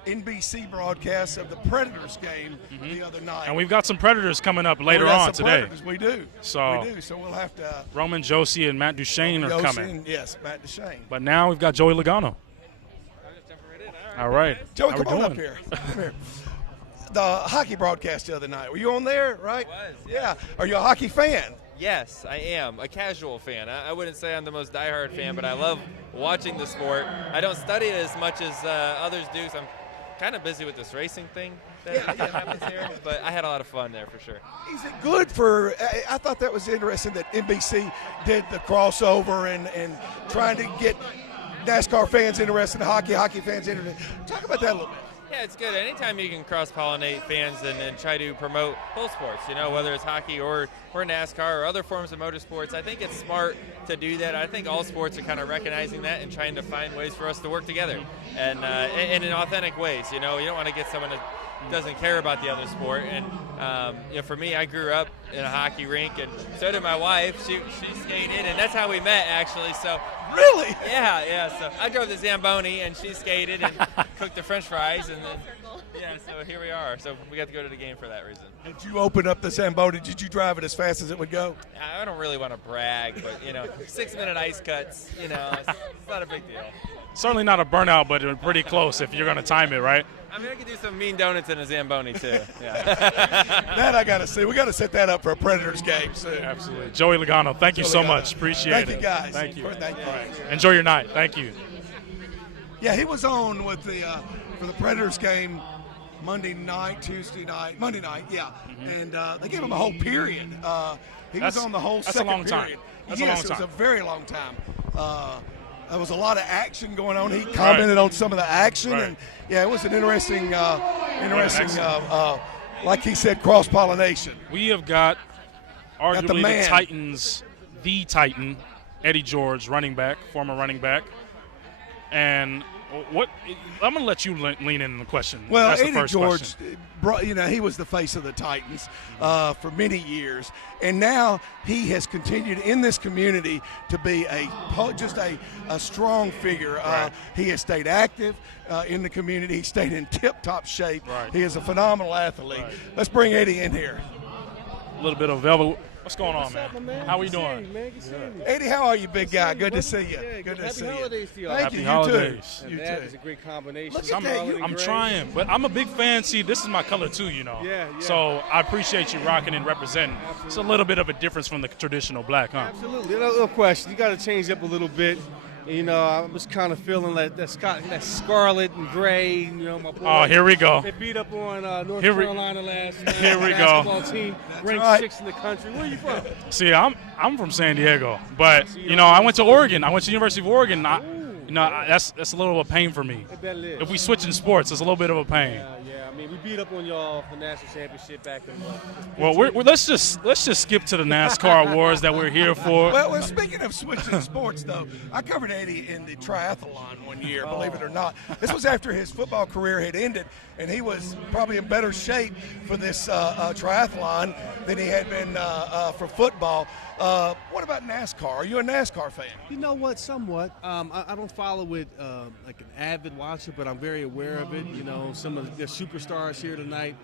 NBC broadcast of the Predators game the other night. And we've got some Predators coming up later on today. Predators. We do. So we'll have to. Roman Josie and Matt Duchene are coming. Yes, Matt Duchene. But now we've got Joey Logano. All right. Joey, come on up here. Come here. The hockey broadcast the other night. Were you on there, right? I was. Yeah. Are you a hockey fan? Yes, I am. A casual fan. I wouldn't say I'm the most diehard fan, but I love watching the sport. I don't study it as much as others do, so I'm kind of busy with this racing thing that happens here, but I had a lot of fun there for sure. Is it good for – I thought that was interesting that NBC did the crossover and trying to get NASCAR fans interested in hockey fans interested. Talk about that a little bit. Yeah, it's good. Anytime you can cross-pollinate fans and try to promote both sports, whether it's hockey or NASCAR or other forms of motorsports, I think it's smart to do that. I think all sports are kind of recognizing that and trying to find ways for us to work together and in authentic ways. You don't want to get someone that doesn't care about the other sport. And for me, I grew up in a hockey rink, and so did my wife. She skated, and that's how we met, actually. So really? Yeah. So I drove the Zamboni, and she skated and cooked the French fries, and then so here we are. So we got to go to the game for that reason. Did you open up the Zamboni? Did you drive it as fast as it would go? I don't really want to brag, but 6-minute ice cuts. It's not a big deal. Certainly not a burnout, but pretty close if you're going to time it, right? I mean, I could do some mean donuts in a Zamboni, too. Yeah. That I got to see. We got to set that up for a Predators game soon. Absolutely. Joey Logano, thank you so much. Appreciate it. Thank you, guys. Thank you. Thank you. Enjoy your night. Thank you. Yeah, he was on with for the Predators game Monday night, Monday night, yeah. And they gave him a whole period. He was on the whole second period. That's a long time. That's yes, a long it time. was a very long time. There was a lot of action going on. He commented on some of the action, and it was an interesting, like he said, cross-pollination. We have got arguably the Titans, the Titan, Eddie George, former running back, and I'm going to let you lean in on the question. Well, that's Eddie the first George, question. he was the face of the Titans for many years, and now he has continued in this community to be just a strong figure. He has stayed active in the community. He stayed in tip-top shape. He is a phenomenal athlete. Let's bring Eddie in here. A little bit of velvet. What's going on, man? How are you doing? Eddie, how are you, big guy? Good to see you. Good to see you. Happy holidays to you all. Thank you. Happy holidays. You too. That is a great combination. Look at that. I'm trying, but I'm a big fan. See, this is my color too, Yeah. So I appreciate you rocking and representing. Absolutely. It's a little bit of a difference from the traditional black, huh? Absolutely. No question. You got to change up a little bit. I was kind of feeling like that scarlet and gray. My boys. Oh, here we go. They beat up on North Carolina last night. Here we go. Basketball team ranked 6th in the country. Where are you from? See, I'm from San Diego, but I went to Oregon. I went to the University of Oregon. That's a little of a pain for me. I bet it is. If we switch in sports, it's a little bit of a pain. Yeah. I mean, we beat up on y'all for the national championship back in. Well, let's just skip to the NASCAR Awards that we're here for. Well, speaking of switching sports, though, I covered Eddie in the triathlon one year, believe it or not. This was after his football career had ended, and he was probably in better shape for this triathlon than he had been for football. What about NASCAR? Are you a NASCAR fan? You know what? Somewhat. I don't follow it like an avid watcher, but I'm very aware of it. Some of the superstars here tonight.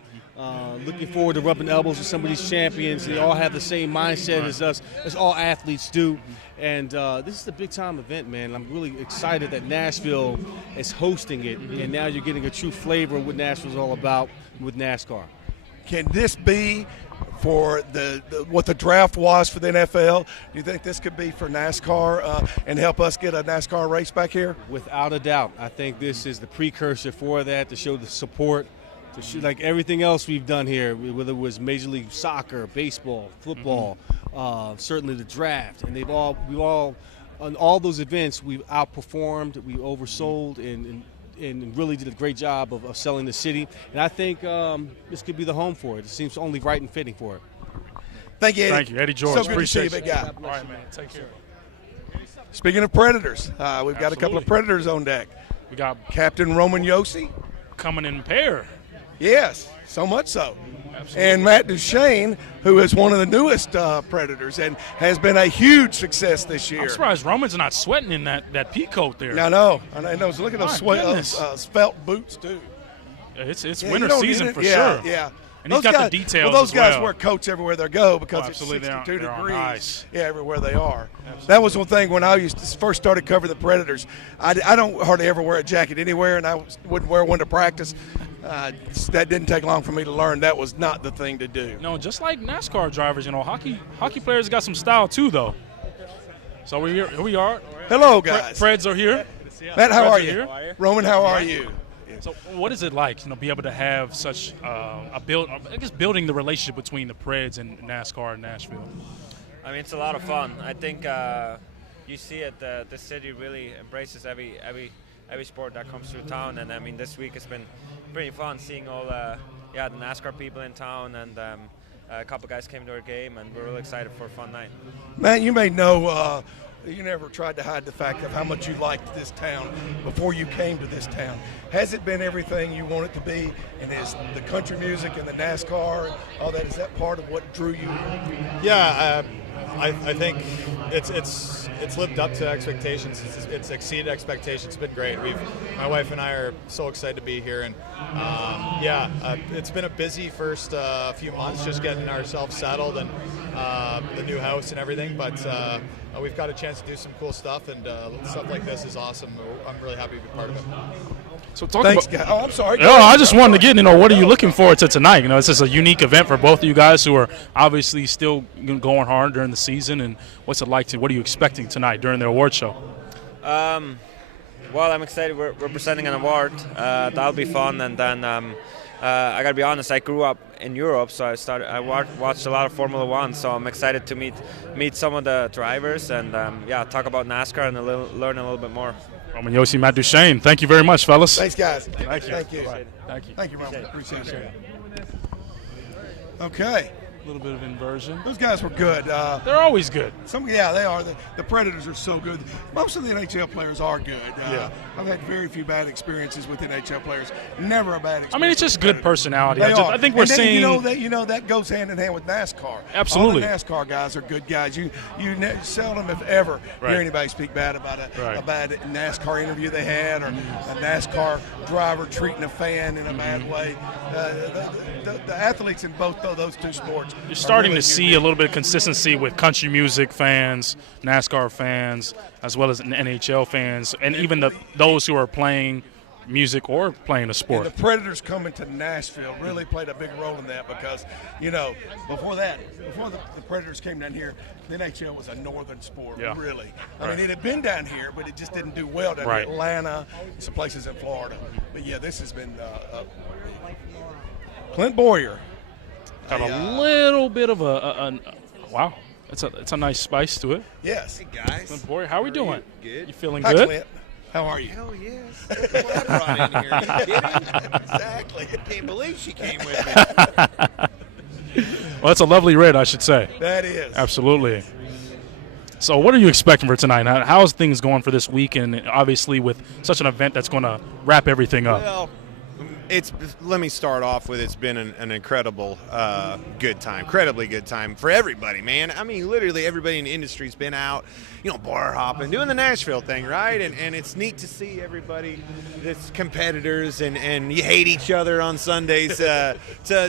Looking forward to rubbing elbows with some of these champions. They all have the same mindset as us, as all athletes do. And this is a big-time event, man. I'm really excited that Nashville is hosting it, and now you're getting a true flavor of what Nashville's all about with NASCAR. Can this be for what the draft was for the NFL? Do you think this could be for NASCAR and help us get a NASCAR race back here? Without a doubt. I think this is the precursor for that, to show the support, to show, like everything else we've done here, whether it was Major League Soccer, baseball, football, certainly the draft. And we've all, on all those events, we've outperformed, we oversold, and really did a great job of selling the city. And I think this could be the home for it. It seems only right and fitting for it. Thank you, Eddie. Thank you, Eddie George. So good Appreciate to see you, big guy. All right, man. Take care. Speaking of Predators, we've got a couple of Predators on deck. We got Captain Roman Yossi. Coming in pair. Yes, so much so. Absolutely. And Matt Duchesne, who is one of the newest Predators and has been a huge success this year. I'm surprised Roman's not sweating in that pea coat there. I know. Look at those felt boots, too. It's winter season for sure. Yeah. And he's got the details. Well, those guys wear coats everywhere they go because it's 62 degrees. Yeah, everywhere they are. Absolutely. That was one thing when I first started covering the Predators. I don't hardly ever wear a jacket anywhere, and I wouldn't wear one to practice. That didn't take long for me to learn that was not the thing to do. No, just like NASCAR drivers, hockey players got some style too, though. So here we are. Hello, guys. Preds are here. Matt, how are you? Roman, how are you? So what is it like, be able to have such building the relationship between the Preds and NASCAR in Nashville? I mean, it's a lot of fun. I think you see it. The city really embraces every sport that comes through town, and I mean, this week it's been pretty fun seeing all the NASCAR people in town, and a couple guys came to our game, and we're really excited for a fun night. Matt, you may know you never tried to hide the fact of how much you liked this town before you came to this town. Has it been everything you want it to be? And is the country music and the NASCAR and all that, is that part of what drew you? Yeah, I think it's lived up to expectations. It's exceeded expectations. It's been great. My wife and I are so excited to be here, and it's been a busy first few months just getting ourselves settled and the new house and everything. But we've got a chance to do some cool stuff, and stuff like this is awesome. I'm really happy to be part of it. So Thanks, guys. Oh, I'm sorry. No, I just wanted to get, what are you looking forward to tonight? This is a unique event for both of you guys who are obviously still going hard during the season. And what are you expecting tonight during the award show? Well, I'm excited. We're presenting an award. That'll be fun. And then I gotta be honest, I grew up in Europe, so I watched a lot of Formula One. So I'm excited to meet some of the drivers and talk about NASCAR and learn a little bit more. Roman Yossi, Matt Duchesne, thank you very much, fellas. Thanks, guys. Thank you. Thank you. Thank you. Thank you, Roman. Appreciate it. Okay. A little bit of inversion. Those guys were good. They're always good. They are. The Predators are so good. Most of the NHL players are good. I've had very few bad experiences with NHL players. Never a bad experience. I mean, it's just good personality. I think we're seeing. That goes hand in hand with NASCAR. Absolutely. All the NASCAR guys are good guys. You seldom, if ever, hear anybody speak bad about a bad NASCAR interview they had, or a NASCAR driver treating a fan in a bad way. The athletes in both of those two sports. You're starting to see a little bit of consistency with country music fans, NASCAR fans, as well as NHL fans, and even those who are playing music or playing a sport. And the Predators coming to Nashville really played a big role in that because, before the Predators came down here, the NHL was a northern sport, really. I mean, it had been down here, but it just didn't do well down in Atlanta, some places in Florida. But, this has been Clint Boyer. Got a little bit of a wow. It's a nice spice to it. Yes. Hey, guys. Clint Boyer, how are we doing? Good. You feeling Hi, good? Clint. How are you? Hell yes. That's what I brought in here. Are you kidding? Exactly. I can't believe she came with me. Well, it's a lovely red, I should say. That is. Absolutely. So what are you expecting for tonight? How's things going for this week, and obviously with such an event that's going to wrap everything up? Well, let me start off with it's been an incredible good time, incredibly good time for everybody, man. I mean, literally everybody in the industry's been out, bar hopping, doing the Nashville thing, right? And it's neat to see everybody that's competitors and you hate each other on Sundays to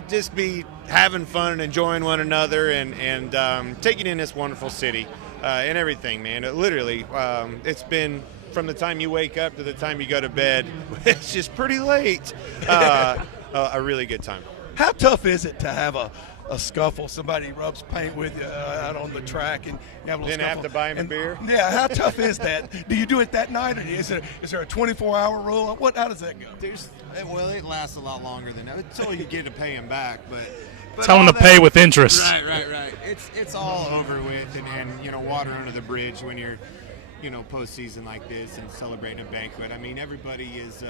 just be having fun and enjoying one another and taking in this wonderful city and everything, man. Literally, it's been from the time you wake up to the time you go to bed, it's just pretty late. A really good time. How tough is it to have a scuffle? Somebody rubs paint with you out on the track, and you have a little then scuffle. have to buy him a beer. Yeah, how tough is that? Do you do it that night, or is there a 24-hour rule? How does that go? It lasts a lot longer than that until you get to pay him back, but Tell them to pay with interest. Right. It's all over with, and water under the bridge when you're postseason like this and celebrating a banquet. I mean, everybody is,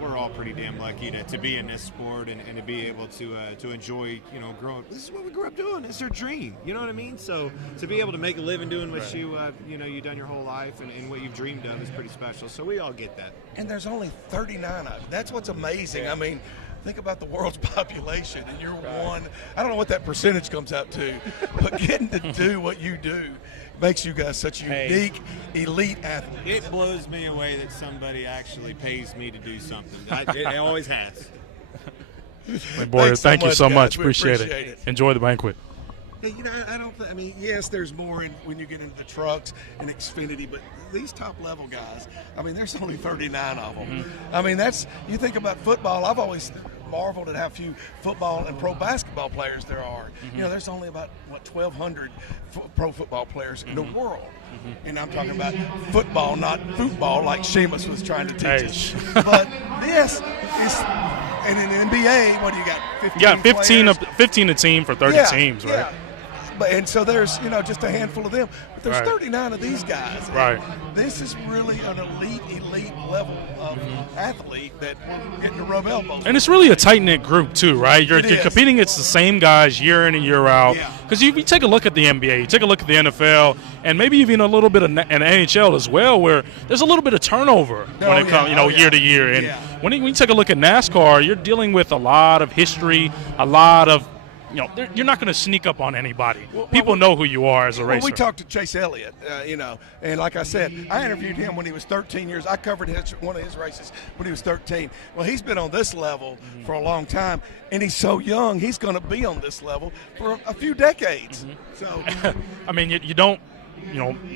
we're all pretty damn lucky to be in this sport and to be able to enjoy, growing. This is what we grew up doing. It's our dream. You know what I mean? So to be able to make a living doing what you've done your whole life and what you've dreamed of is pretty special. So we all get that. And there's only 39 of them. That's what's amazing. Yeah. I mean, think about the world's population, and you're one. I don't know what that percentage comes out to, but getting to do what you do makes you guys such unique, elite athletes. It blows me away that somebody actually pays me to do something. It always has. Hey, Boyer, thank you so much. Appreciate it. Enjoy the banquet. Hey, yes, there's more when you get into the trucks and Xfinity, but these top-level guys, there's only 39 of them. Mm-hmm. You think about football, marveled at how few football and pro basketball players there are. Mm-hmm. You know, there's only about 1,200 pro football players in the world. Mm-hmm. And I'm talking about football, not football, like Seamus was trying to teach us. Hey. But this is, and in the NBA, what do you got? 15 You got 15 players? 15 a team for 30 teams, right? Yeah. And so there's, just a handful of them. But there's Right. 39 of these guys. Right. This is really an elite level of athlete that we're getting to rub elbows. And it's really a tight-knit group, too, right? You're It is. competing against the same guys year in and year out. Yeah. Because you take a look at the NBA, you take a look at the NFL, and maybe even a little bit of an NHL as well, where there's a little bit of turnover when it comes, year to year. And when you take a look at NASCAR, you're dealing with a lot of history, a lot of, you're not going to sneak up on anybody. People know who you are as a racer. Well, we talked to Chase Elliott, and like I said, I interviewed him when he was 13 years. I covered one of his races when he was 13. Well, he's been on this level for a long time, and he's so young. He's going to be on this level for a few decades. So, I mean, you don't,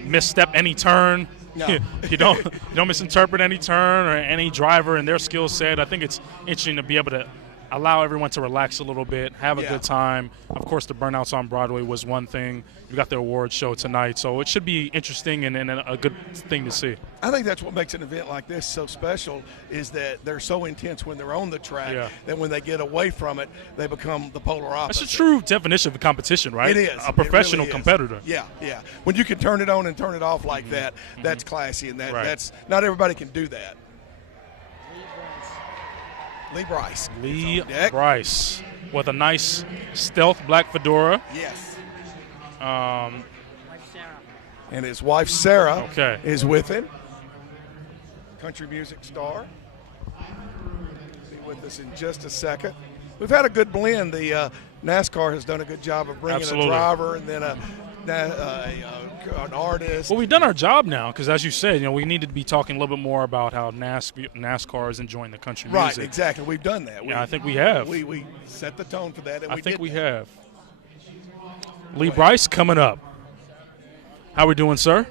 misstep any turn. No. you don't misinterpret any turn or any driver and their skill set. I think it's interesting to be able to allow everyone to relax a little bit, have a good time. Of course, the Burnouts on Broadway was one thing. You got the awards show tonight, so it should be interesting and a good thing to see. I think that's what makes an event like this so special is that they're so intense when they're on the track that when they get away from it, they become the polar opposite. That's a true definition of a competition, right? It is. A professional It really is. competitor. Yeah. When you can turn it on and turn it off like that, that's classy, and that's not everybody can do that. Lee Bryce. Lee Bryce with a nice stealth black fedora. Yes. Um, and his wife Sarah Okay. is with him. Country music star. Be with us in just a second. We've had a good blend. The NASCAR has done a good job of bringing Absolutely. a driver and then an artist. Well, we've done our job now because, as you said, we needed to be talking a little bit more about how NASCAR is enjoying the country music. Right, exactly. We've done that. Yeah, I think we have. We set the tone for that, and I we think did we that. have. Lee Bryce coming up. How we doing, sir?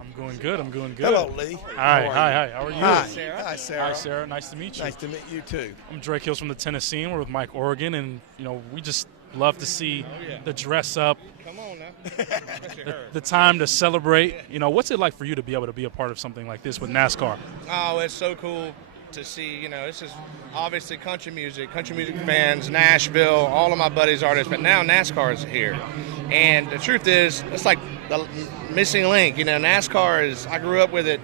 I'm going good. Hello, Lee. Hi. How are you? How are you? Hi, Sarah. Hi, Sarah. Hi, Sarah. Nice to meet you. Nice to meet you, too. I'm Drake Hills from the Tennessee. We're with Mike Oregon, and, we just love to see the dress up. Come on now. The time to celebrate. What's it like for you to be able to be a part of something like this with NASCAR? Oh, it's so cool to see. This is obviously country music fans, Nashville, all of my buddies artists, but now NASCAR is here. And the truth is, it's like the missing link. NASCAR is, I grew up with it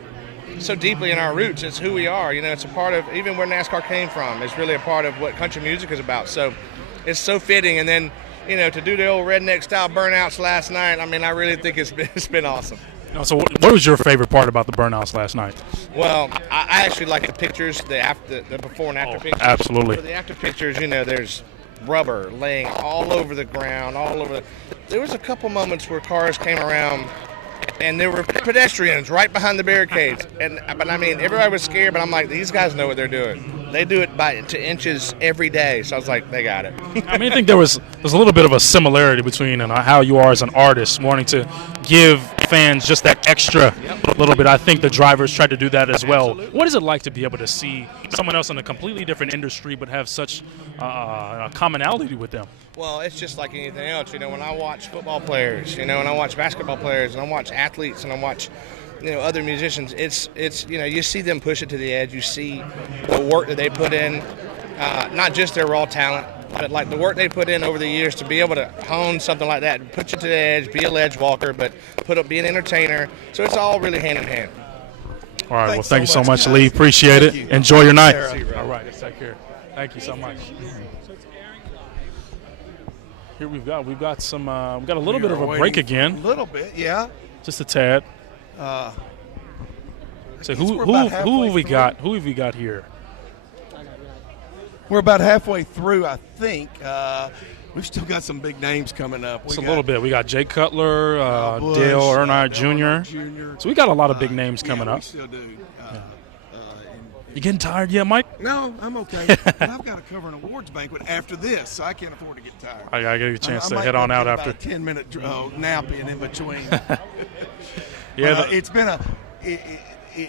so deeply in our roots. It's who we are. It's a part of, even where NASCAR came from, it's really a part of what country music is about. So it's so fitting. And then, to do the old redneck style burnouts last night, I really think it's been awesome. So what was your favorite part about the Burnouts last night? Well, I actually like the pictures, the before and after pictures. absolutely. For the after pictures, there's rubber laying all over the ground, there was a couple moments where cars came around and there were pedestrians right behind the barricades. But everybody was scared, but I'm like, these guys know what they're doing. They do it to inches every day. So I was like, they got it. I think there's a little bit of a similarity between how you are as an artist, wanting to give fans just that extra little bit. I think the drivers tried to do that as well. What is it like to be able to see someone else in a completely different industry but have such a commonality with them? Well, it's just like anything else. When I watch football players, and I watch basketball players, and I watch athletes, and I watch other musicians, it's you see them push it to the edge. You see the work that they put in, not just their raw talent, but like the work they put in over the years to be able to hone something like that and put you to the edge, be a ledge walker, but be an entertainer. So it's all really hand in hand. All right. Thanks Thank you so much, guys. Lee. Appreciate Thank it. you. Enjoy your night. Sarah. All right. Take care. Thank you so much. Here we've got some we've got a little bit of a break again. A little bit, yeah. Just a tad. So who have we got? Who have we got here? We're about halfway through, I think. We've still got some big names coming up. Just a little bit. We got Jay Cutler, Busch, Dale Earnhardt Jr. Jr. So we got a lot of big names coming up. We still do. You getting tired yet, Mike? No, I'm okay. But I've got to cover an awards banquet after this, so I can't afford to get tired. I gotta get a chance I to might head on out get after. about a 10-minute nap in between. Yeah, It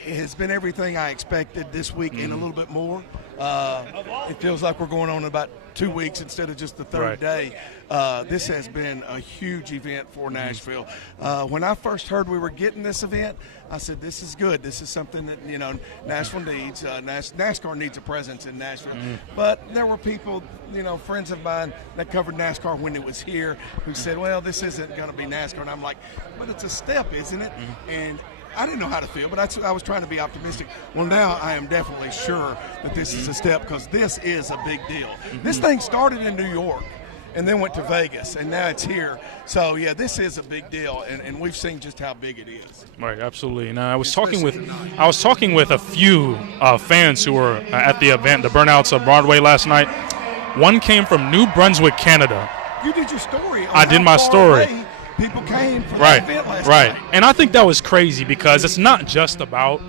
has been everything I expected this week and a little bit more. It feels like we're going on about 2 weeks instead of just the third day. This has been a huge event for Nashville. When I first heard we were getting this event, I said, this is good. This is something that, Nashville needs. NASCAR needs a presence in Nashville. But there were people, friends of mine that covered NASCAR when it was here who said, well, this isn't going to be NASCAR. And I'm like, but it's a step, isn't it? And I didn't know how to feel, but I was trying to be optimistic. Well, now I am definitely sure that this is a step because this is a big deal. This thing started in New York and then went to Vegas, and now it's here. So, yeah, this is a big deal, and we've seen just how big it is. Right, absolutely. And I was talking with a few fans who were at the event, the Burnouts of Broadway last night. One came from New Brunswick, Canada. You did your story. I did my story. People came for that event last night. And I think that was crazy because it's not just about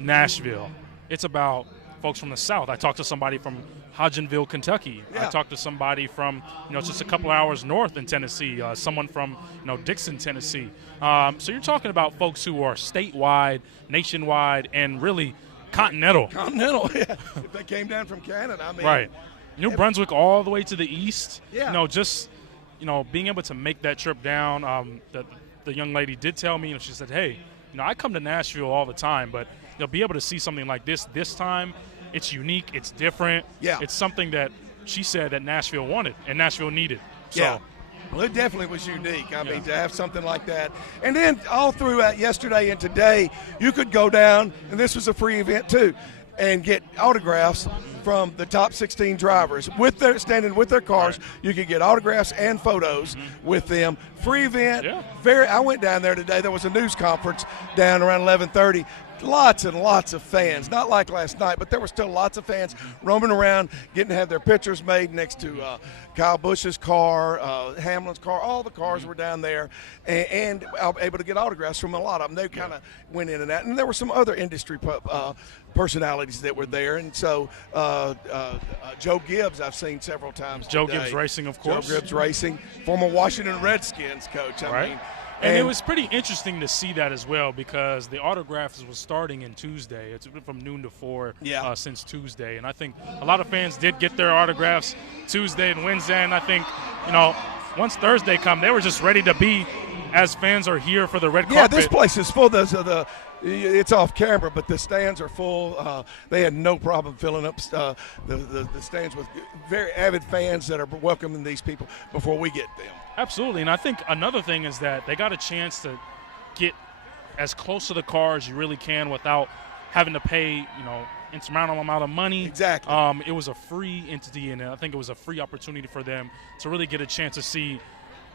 Nashville. It's about folks from the South. I talked to somebody from Hodgenville, Kentucky. I talked to somebody from, just a couple hours north in Tennessee, someone from, Dixon, Tennessee. So you're talking about folks who are statewide, nationwide, and really continental. Continental, yeah. If they came down from Canada, I mean. Right. New Brunswick all the way to the east. Yeah. Being able to make that trip down, the young lady did tell me, she said, hey, I come to Nashville all the time, but be able to see something like this time, it's unique, it's different. Yeah. It's something that she said that Nashville wanted and Nashville needed. So. Yeah. Well, it definitely was unique. I mean, to have something like that. And then all throughout yesterday and today, you could go down, and this was a free event too, and get autographs from the top 16 drivers standing with their cars. Right. You could get autographs and photos with them. Free event. Yeah. I went down there today. There was a news conference down around 11:30. Lots and lots of fans. Not like last night, but there were still lots of fans roaming around, getting to have their pictures made next to Kyle Busch's car, Hamlin's car. All the cars were down there, and able to get autographs from a lot of them. They kind of went in and out. And there were some other industry personalities that were there. And so Joe Gibbs I've seen several times Joe today. Gibbs Racing, of course. Joe Gibbs Racing, former Washington Redskins coach. I mean, and it was pretty interesting to see that as well because the autographs was starting in Tuesday. It's been from noon to 4 since Tuesday. And I think a lot of fans did get their autographs Tuesday and Wednesday. And I think, once Thursday come, they were just ready to be as fans are here for the red carpet. Yeah, this place is full. It's off camera, but the stands are full. They had no problem filling up the stands with very avid fans that are welcoming these people before we get them. Absolutely, and I think another thing is that they got a chance to get as close to the car as you really can without having to pay, insurmountable amount of money. Exactly. It was a free entity, and I think it was a free opportunity for them to really get a chance to see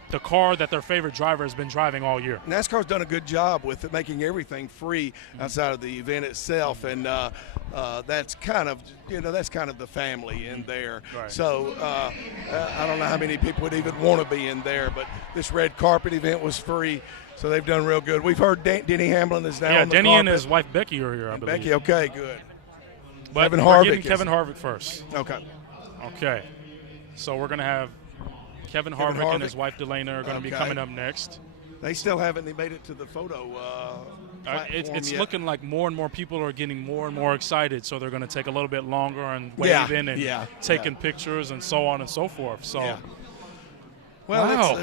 the car that their favorite driver has been driving all year. NASCAR's done a good job with making everything free outside of the event itself, and that's kind of the family in there. Right. So I don't know how many people would even want to be in there, but this red carpet event was free, so they've done real good. We've heard Denny Hamlin is now on the Denny carpet. and his wife Becky are here, I believe. Becky, okay, good. But Kevin we're Harvick getting Kevin Harvick first. Okay. So we're going to have Kevin Harvick and his wife Delana are going to be coming up next. They still haven't made it to the photo It's yet. looking like more and more people are getting more and more excited, so they're going to take a little bit longer and wave in and taking pictures and so on and so forth. So, Well,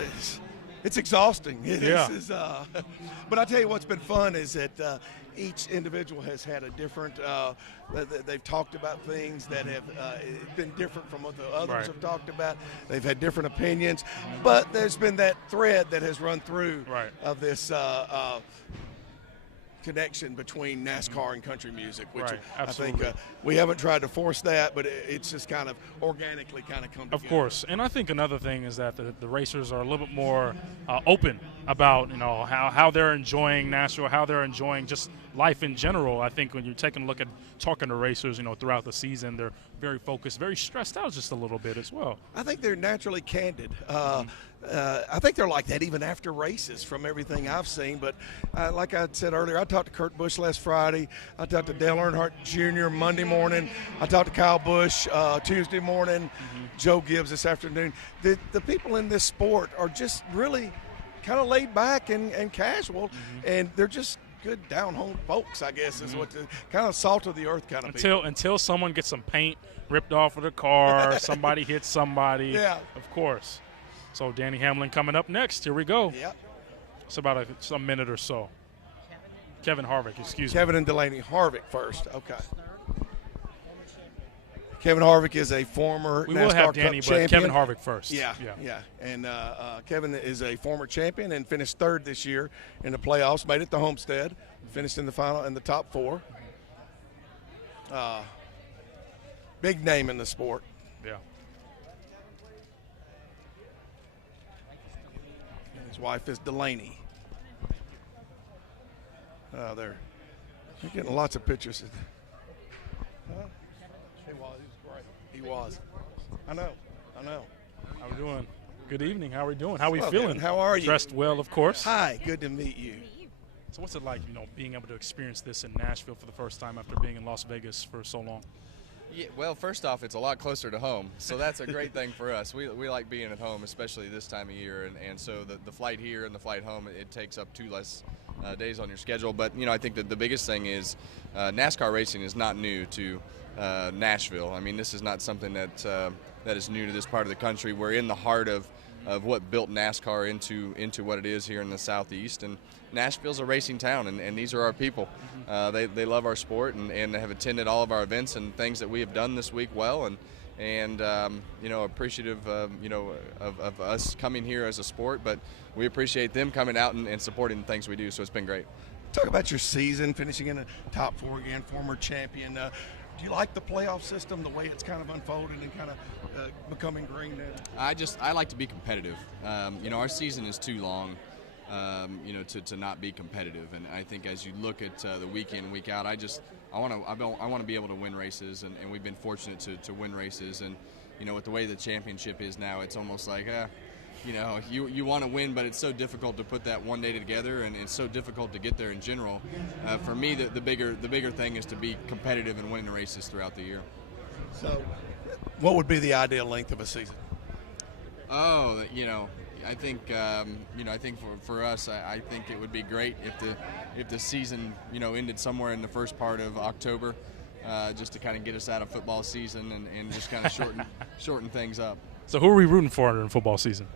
it's exhausting. It is. But I tell you what's been fun is that each individual has had a different they've talked about things that have been different from what the others have talked about. They've had different opinions, but there's been that thread that has run through of this connection between NASCAR and country music, which I think we haven't tried to force that, but it's just kind of organically come together. Of course, and I think another thing is that the racers are a little bit more open about how they're enjoying Nashville, how they're enjoying just life in general. I think when you're taking a look at talking to racers, throughout the season, they're very focused, very stressed out just a little bit as well. I think they're naturally candid. I think they're like that even after races from everything I've seen. But like I said earlier, I talked to Kurt Busch last Friday. I talked to Dale Earnhardt Jr. Monday morning. I talked to Kyle Busch Tuesday morning. Joe Gibbs this afternoon. The people in this sport are just really kind of laid back and casual, and they're just good down-home folks, I guess, is what the kind of salt of the earth kind of people. Until someone gets some paint ripped off of their car, somebody hits somebody. Yeah. Of course. So Danny Hamlin coming up next. Here we go. Yep. It's about a minute or so. Kevin Harvick, excuse me. Kevin and Delaney. Harvick first. Okay. Kevin Harvick is a former We NASCAR will have Cup Danny, but champion. Kevin Harvick first. Yeah. And Kevin is a former champion and finished third this year in the playoffs. Made it to Homestead. Finished in the final in the top 4. Big name in the sport. Yeah. And his wife is Delaney. They're getting lots of pictures. Huh? He was great. He was. I know. How we doing? Good evening. How are we doing? How are we Well, feeling? Kevin, how are you? Dressed well, of course. Hi. Good to meet you. So what's it like, being able to experience this in Nashville for the first time after being in Las Vegas for so long? Yeah, well, first off, it's a lot closer to home, so that's a great thing for us. We like being at home, especially this time of year, and so the flight here and the flight home, it takes up 2 less days on your schedule. But, I think that the biggest thing is NASCAR racing is not new to Nashville. I mean, this is not something that is new to this part of the country. We're in the heart of what built NASCAR into what it is here in the Southeast, and Nashville's a racing town, and these are our people. They love our sport and have attended all of our events and things that we have done this week well, and appreciative of us coming here as a sport, but we appreciate them coming out and supporting the things we do, so it's been great. Talk about your season, finishing in the top 4 again, former champion. Do you like the playoff system, the way it's kind of unfolded and kind of becoming green now? I like to be competitive. Our season is too long, to not be competitive. And I think as you look at the week in, week out, I want to be able to win races, and we've been fortunate to win races. And with the way the championship is now, it's almost like you want to win, but it's so difficult to put that one day together, and it's so difficult to get there in general. For me, the bigger thing is to be competitive and winning races throughout the year. So, what would be the ideal length of a season? Oh, I think for us, I think it would be great if the season ended somewhere in the first part of October, just to kind of get us out of football season and just kind of shorten things up. So who are we rooting for in football season?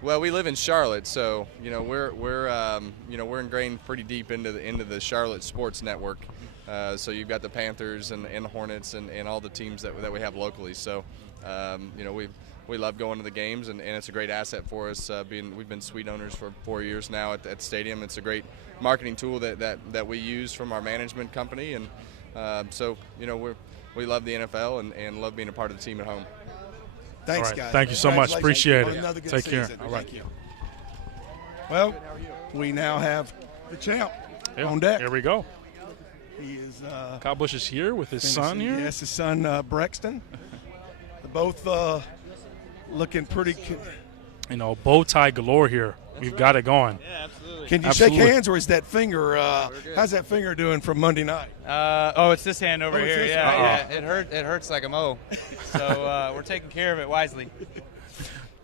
Well, we live in Charlotte, so we're ingrained pretty deep into the Charlotte sports network. So you've got the Panthers and the Hornets and all the teams that we have locally. So we love going to the games, and it's a great asset for us. We've been suite owners for 4 years now at the stadium. It's a great marketing tool that we use from our management company, and we love the NFL and love being a part of the team at home. Thanks, right. guys. Thank you so much. Appreciate it. Take Season. care. All right. Thank you. Well, we now have the champ on deck. Here we go. He is. Kyle Busch is here with his son here. Yes, his son Brexton. They're both looking pretty. Bow tie galore here. We've got it going. Yeah, absolutely. Can you shake hands, or is that finger? How's that finger doing from Monday night? It's this hand over here. Yeah, it hurts like a mo. So we're taking care of it wisely.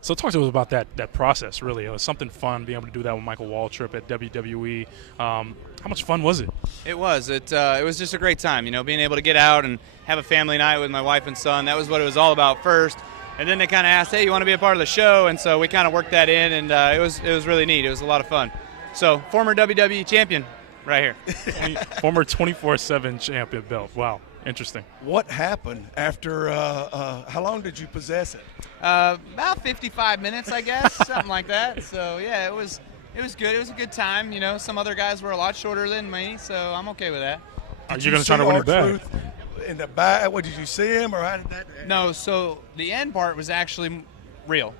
So talk to us about that process. Really, it was something fun being able to do that with Michael Waltrip at WWE. How much fun was it? It was. It was just a great time. Being able to get out and have a family night with my wife and son. That was what it was all about first. And then they kind of asked, "Hey, you want to be a part of the show?" And so we kind of worked that in, and it was really neat. It was a lot of fun. So former WWE champion, right here. Former 24/7 champion belt. Wow, interesting. What happened after? How long did you possess it? About 55 minutes, I guess, something like that. So yeah, it was good. It was a good time. Some other guys were a lot shorter than me, so I'm okay with that. Are you going to try to win it back? In the back, what, did you see him, or how did that? No, so the end part was actually real.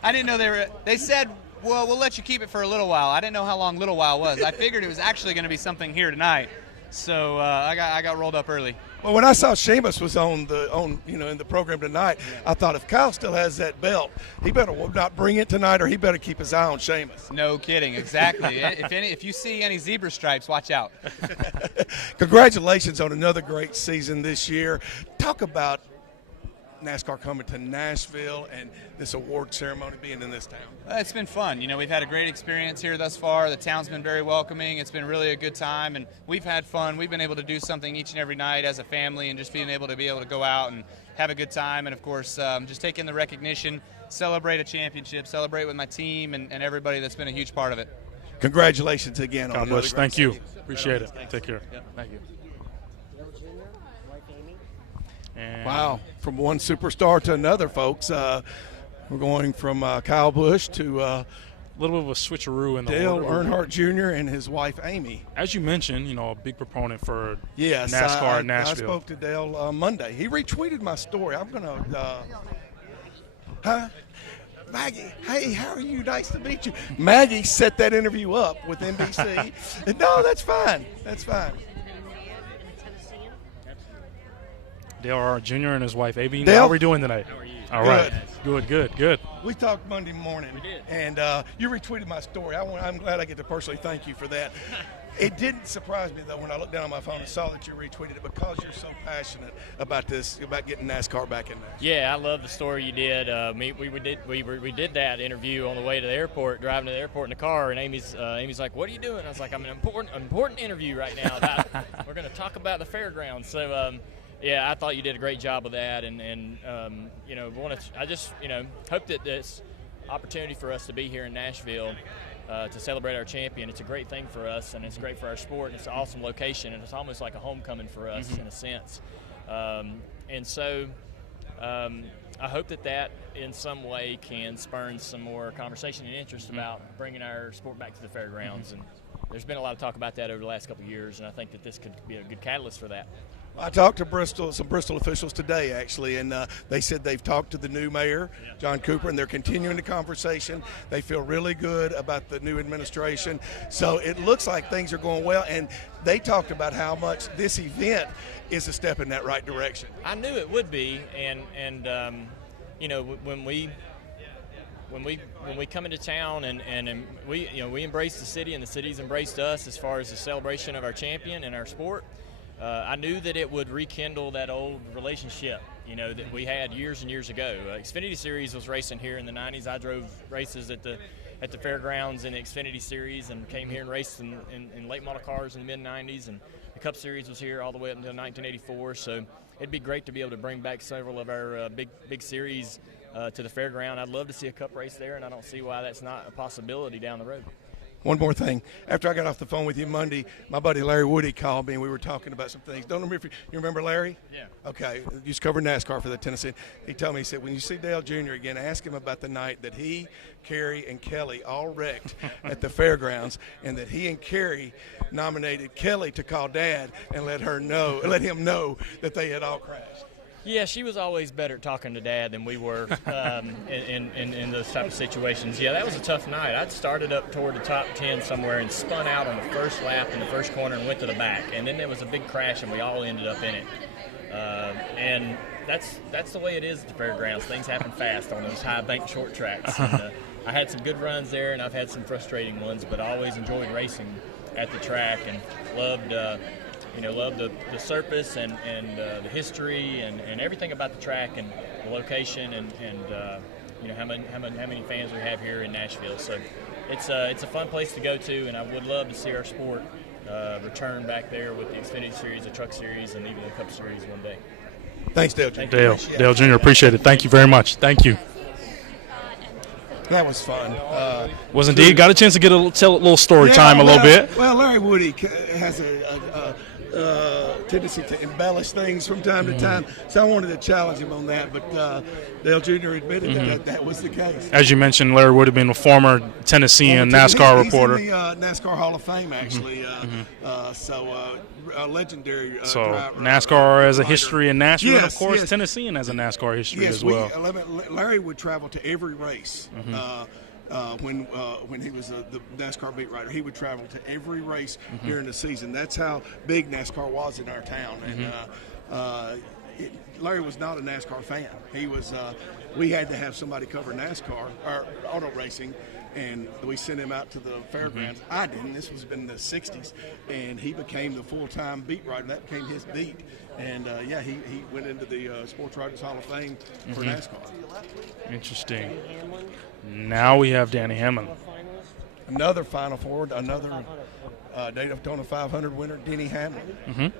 I didn't know they said, well, we'll let you keep it for a little while. I didn't know how long little while was. I figured it was actually going to be something here tonight. So I got rolled up early. Well, when I saw Sheamus was in the program tonight, I thought if Kyle still has that belt, he better not bring it tonight, or he better keep his eye on Sheamus. No kidding, exactly. If you see any zebra stripes, watch out. Congratulations on another great season this year. Talk about NASCAR coming to Nashville and this award ceremony being in this town? It's been fun. You know, we've had a great experience here thus far. The town's been very welcoming. It's been really a good time, and we've had fun. We've been able to do something each and every night as a family, and just being able to go out and have a good time. And of course, just taking the recognition, celebrate a championship, celebrate with my team and everybody that's been a huge part of it. Congratulations again. God bless. Thank you. Appreciate it. Take care. Yep. Thank you. And Wow, from one superstar to another, folks. We're going from Kyle Busch to a little bit of a switcheroo in the Dale order. Earnhardt Jr. and his wife Amy. As you mentioned, you know, a big proponent for Yes, NASCAR in Nashville. I spoke to Dale Monday. He retweeted my story. I'm going to, Maggie, hey, how are you? Nice to meet you. Maggie set that interview up with NBC. No, that's fine. That's fine. Dale Earnhardt Jr. and his wife, Amy. Dale? How are we doing tonight? How are you? All right. Good. We talked Monday morning. We did. And you retweeted my story. I'm glad I get to personally thank you for that. It didn't surprise me, though, when I looked down on my phone and saw that you retweeted it because you're so passionate about this, about getting NASCAR back in there. Yeah, I love the story you did. We did that interview on the way to the airport, driving to the airport in the car, and Amy's like, "What are you doing?" I was like, "I'm in an important interview right now. We're going to talk about the fairgrounds." So, yeah, I thought you did a great job of that, and you know, I just hope that this opportunity for us to be here in Nashville to celebrate our champion. It's a great thing for us, and it's great for our sport, and it's an awesome location, and it's almost like a homecoming for us in a sense. And so I hope that in some way can spurn some more conversation and interest about bringing our sport back to the fairgrounds. And there's been a lot of talk about that over the last couple of years, and I think that this could be a good catalyst for that. I talked to some Bristol officials today, actually, and they said they've talked to the new mayor, John Cooper, and they're continuing the conversation. They feel really good about the new administration. So it looks like things are going well, and they talked about how much this event is a step in that right direction. I knew it would be, and you know, when we come into town and we embrace the city and the city's embraced us as far as the celebration of our champion and our sport. I knew that it would rekindle that old relationship, you know, that we had years and years ago. Xfinity Series was racing here in the 90s. I drove races at the fairgrounds in the Xfinity Series and came here and raced in late model cars in the mid-90s. And the Cup Series was here all the way up until 1984. So it'd be great to be able to bring back several of our big series to the fairground. I'd love to see a Cup race there, and I don't see why that's not a possibility down the road. One more thing. After I got off the phone with you Monday, my buddy Larry Woody called me, and we were talking about some things. Don't remember if you remember Larry? Yeah. Okay. Used to cover NASCAR for the Tennessee. He told me, he said, when you see Dale Jr. again, ask him about the night that he, Kerry, and Kelly all wrecked at the fairgrounds, and that he and Kerry nominated Kelly to call Dad and let him know that they had all crashed. Yeah, she was always better at talking to Dad than we were in those type of situations. Yeah, that was a tough night. I'd started up toward the top 10 somewhere and spun out on the first lap in the first corner and went to the back. And then there was a big crash, and we all ended up in it. And that's the way it is at the fairgrounds. Things happen fast on those high bank short tracks. And, I had some good runs there, and I've had some frustrating ones, but I always enjoyed racing at the track and loved the surface and the history and everything about the track and the location and how many fans we have here in Nashville. So it's a fun place to go to, and I would love to see our sport return back there with the Xfinity Series, the Truck Series, and even the Cup Series one day. Thanks, Dale Jr. Dale Jr., appreciate it. Thank you very much. Thank you. That was fun. Was indeed. Got a chance to tell a little story time a little bit. Well, Larry Woody has a tendency to embellish things from time to time, so I wanted to challenge him on that, but Dale Jr. admitted that was the case. As you mentioned, Larry would have been a former Tennessean NASCAR reporter. He's in the NASCAR Hall of Fame, actually, so a legendary driver. NASCAR has a history in Nashville, and of course, Tennessean has a NASCAR history as well. Larry would travel to every race. When he was the NASCAR beat writer, he would travel to every race during the season. That's how big NASCAR was in our town. And Larry was not a NASCAR fan. He was we had to have somebody cover NASCAR or auto racing, and we sent him out to the fairgrounds. I didn't. This was in the 60s, and he became the full-time beat writer. That became his beat. And, he went into the Sports Writers Hall of Fame for NASCAR. Interesting. Now we have Danny Hamlin. Another Final Four, another Daytona 500 winner, Denny Hamlin.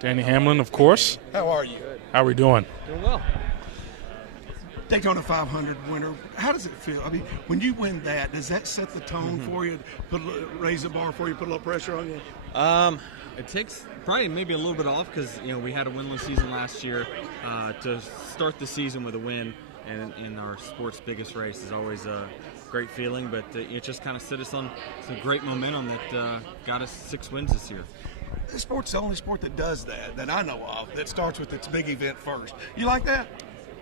Danny Hamlin, of course. How are you? How are we doing? Doing well. Daytona 500 winner. How does it feel? I mean, when you win that, does that set the tone for you? Raise the bar for you? Put a little pressure on you? It takes probably maybe a little bit off because we had a winless season last year. To start the season with a win and in our sport's biggest race is always a great feeling. But it just kind of set us on some great momentum that got us 6 wins this year. This sport's the only sport that does that I know of, that starts with its big event first. You like that?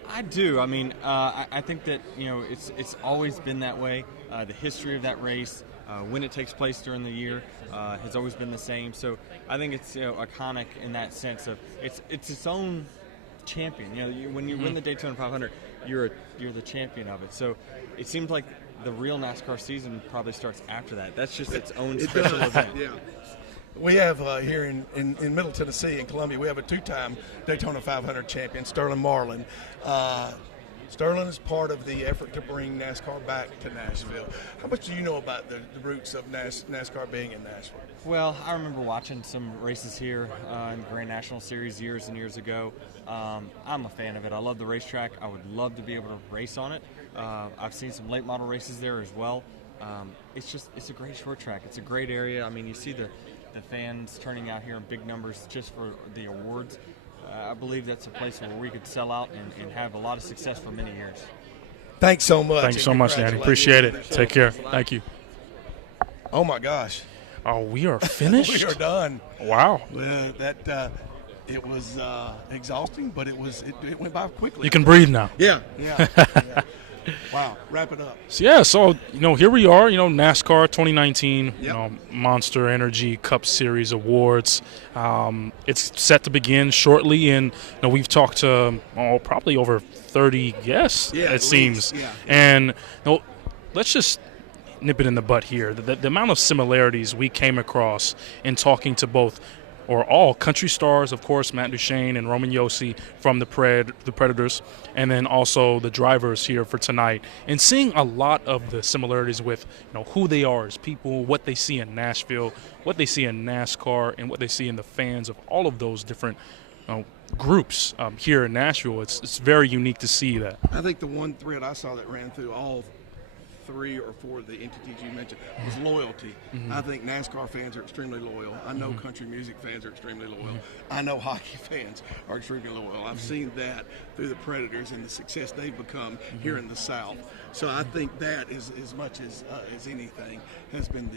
I do. I mean, I think that it's always been that way. The history of that race, when it takes place during the year, has always been the same. So I think it's iconic in that sense of it's its own champion. When you win the Daytona 500, you're the champion of it. So it seems like the real NASCAR season probably starts after that. That's just its own special event. Yeah. We have here in Middle Tennessee, in Columbia, we have a 2-time Daytona 500 champion, Sterling Marlin. Sterling is part of the effort to bring NASCAR back to Nashville. How much do you know about the roots of NASCAR being in Nashville? Well, I remember watching some races here in the Grand National Series years and years ago. I'm a fan of it. I love the racetrack. I would love to be able to race on it. I've seen some late model races there as well. It's a great short track. It's a great area. I mean, you see the fans turning out here in big numbers just for the awards. I believe that's a place where we could sell out and have a lot of success for many years. Thanks so much. Thanks so much, Danny. Appreciate it. Take care. Thank you. Oh, my gosh. Oh, we are finished? We are done. Wow. It was exhausting, but it went by quickly. You can breathe now. Yeah. Wow. Wrap it up. So here we are, NASCAR 2019, Monster Energy Cup Series Awards. It's set to begin shortly, and we've talked to probably over 30 guests, it seems. Yeah. And let's just nip it in the butt here. The amount of similarities we came across in talking to both or all country stars, of course, Matt Duchene and Roman Yossi from the Predators, and then also the drivers here for tonight, and seeing a lot of the similarities with who they are as people, what they see in Nashville, what they see in NASCAR, and what they see in the fans of all of those different groups here in Nashville. It's very unique to see that. I think the one thread I saw that ran through all 3 or 4 of the entities you mentioned was loyalty. I think NASCAR fans are extremely loyal. I know country music fans are extremely loyal. I know hockey fans are extremely loyal. I've seen that through the Predators and the success they've become here in the South. So I think that is as much as anything has been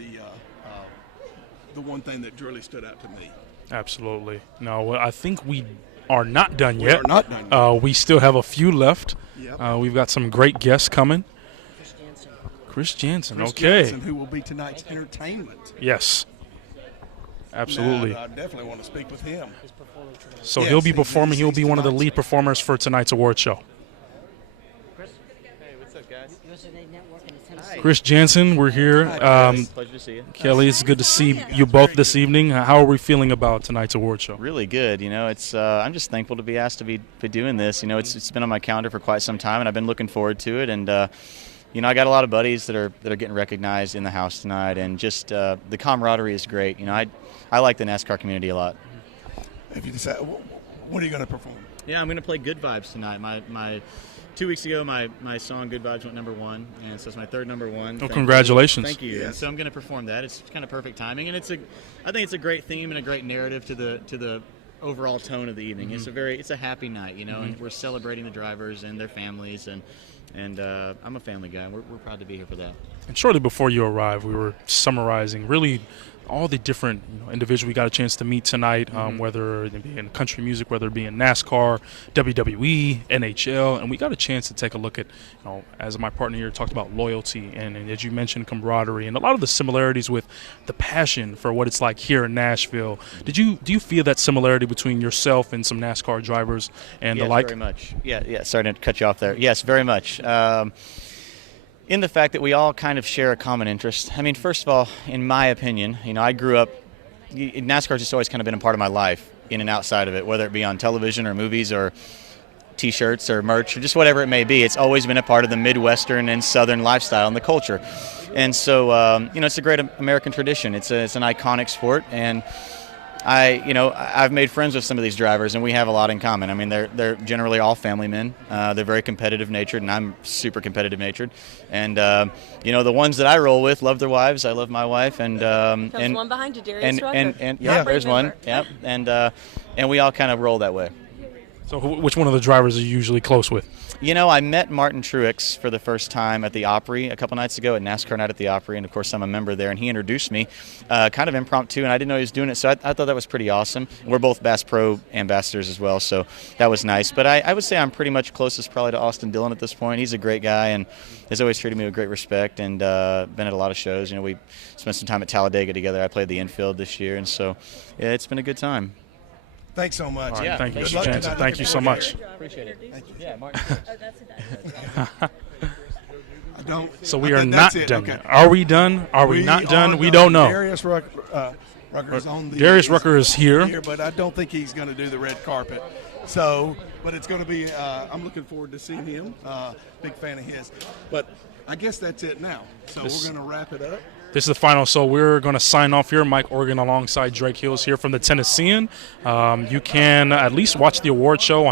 the one thing that really stood out to me. Absolutely. No, I think we are not done yet. We are not done yet. We still have a few left. Yep. We've got some great guests coming. Chris Jansen, okay. Jansen, who will be tonight's entertainment. Yes. Absolutely. I definitely want to speak with him. So he'll be performing. He'll be one of the lead performers for tonight's award show. Hey, what's up, guys? Chris Jansen, we're here. Pleasure to see you. Kelly, it's good to see you both this evening. How are we feeling about tonight's award show? Really good. It's I'm just thankful to be asked to be doing this. It's been on my calendar for quite some time, and I've been looking forward to it. And I got a lot of buddies that are getting recognized in the house tonight, and just the camaraderie is great. I like the NASCAR community a lot. If you decide, what are you going to perform? Yeah, I'm going to play Good Vibes tonight. My 2 weeks ago, my song Good Vibes went #1, and so it's my third #1. Oh, congratulations! Thank you. Yes. And so I'm going to perform that. It's kind of perfect timing, and I think it's a great theme and a great narrative to the overall tone of the evening. It's a happy night, and we're celebrating the drivers and their families, and And I'm a family guy. We're proud to be here for that. And shortly before you arrived, we were summarizing really all the different individuals we got a chance to meet tonight, whether it be in country music, whether it be in NASCAR, WWE, NHL, and we got a chance to take a look at, as my partner here talked about loyalty and as you mentioned, camaraderie, and a lot of the similarities with the passion for what it's like here in Nashville. Do you feel that similarity between yourself and some NASCAR drivers and the like? Yes, very much. Yeah. Sorry to cut you off there. Yes, very much. In the fact that we all kind of share a common interest. I mean, first of all, in my opinion, I grew up, NASCAR's just always kind of been a part of my life, in and outside of it, whether it be on television or movies or T-shirts or merch or just whatever it may be. It's always been a part of the Midwestern and Southern lifestyle and the culture. And so, it's a great American tradition. It's an iconic sport, and I've made friends with some of these drivers, and we have a lot in common. I mean, they're generally all family men. They're very competitive natured, and I'm super competitive natured. And the ones that I roll with love their wives. I love my wife, and one behind you, Darius Rucker. And there's one. Yep. And we all kind of roll that way. So which one of the drivers are you usually close with? I met Martin Truex for the first time at the Opry a couple nights ago at NASCAR Night at the Opry, and of course I'm a member there, and he introduced me kind of impromptu, and I didn't know he was doing it, so I thought that was pretty awesome. We're both Bass Pro ambassadors as well, so that was nice. But I would say I'm pretty much closest probably to Austin Dillon at this point. He's a great guy and has always treated me with great respect, and been at a lot of shows. We spent some time at Talladega together. I played the infield this year, and so yeah, it's been a good time. Thanks so much. Right, thank you, Mr. Jansen. Thank you so much. Appreciate it. Thank you. Yeah, Martin. I don't. So we are not done. Okay. Are we done? Are we not done? We don't know. Darius Rucker is on the. Darius Rucker is here. But I don't think he's going to do the red carpet. So, but it's going to be. I'm looking forward to seeing him. Big fan of his. But I guess that's it now. So we're going to wrap it up. This is the final, so we're going to sign off here. Mike Organ alongside Drake Hills here from the Tennessean. You can at least watch the award show on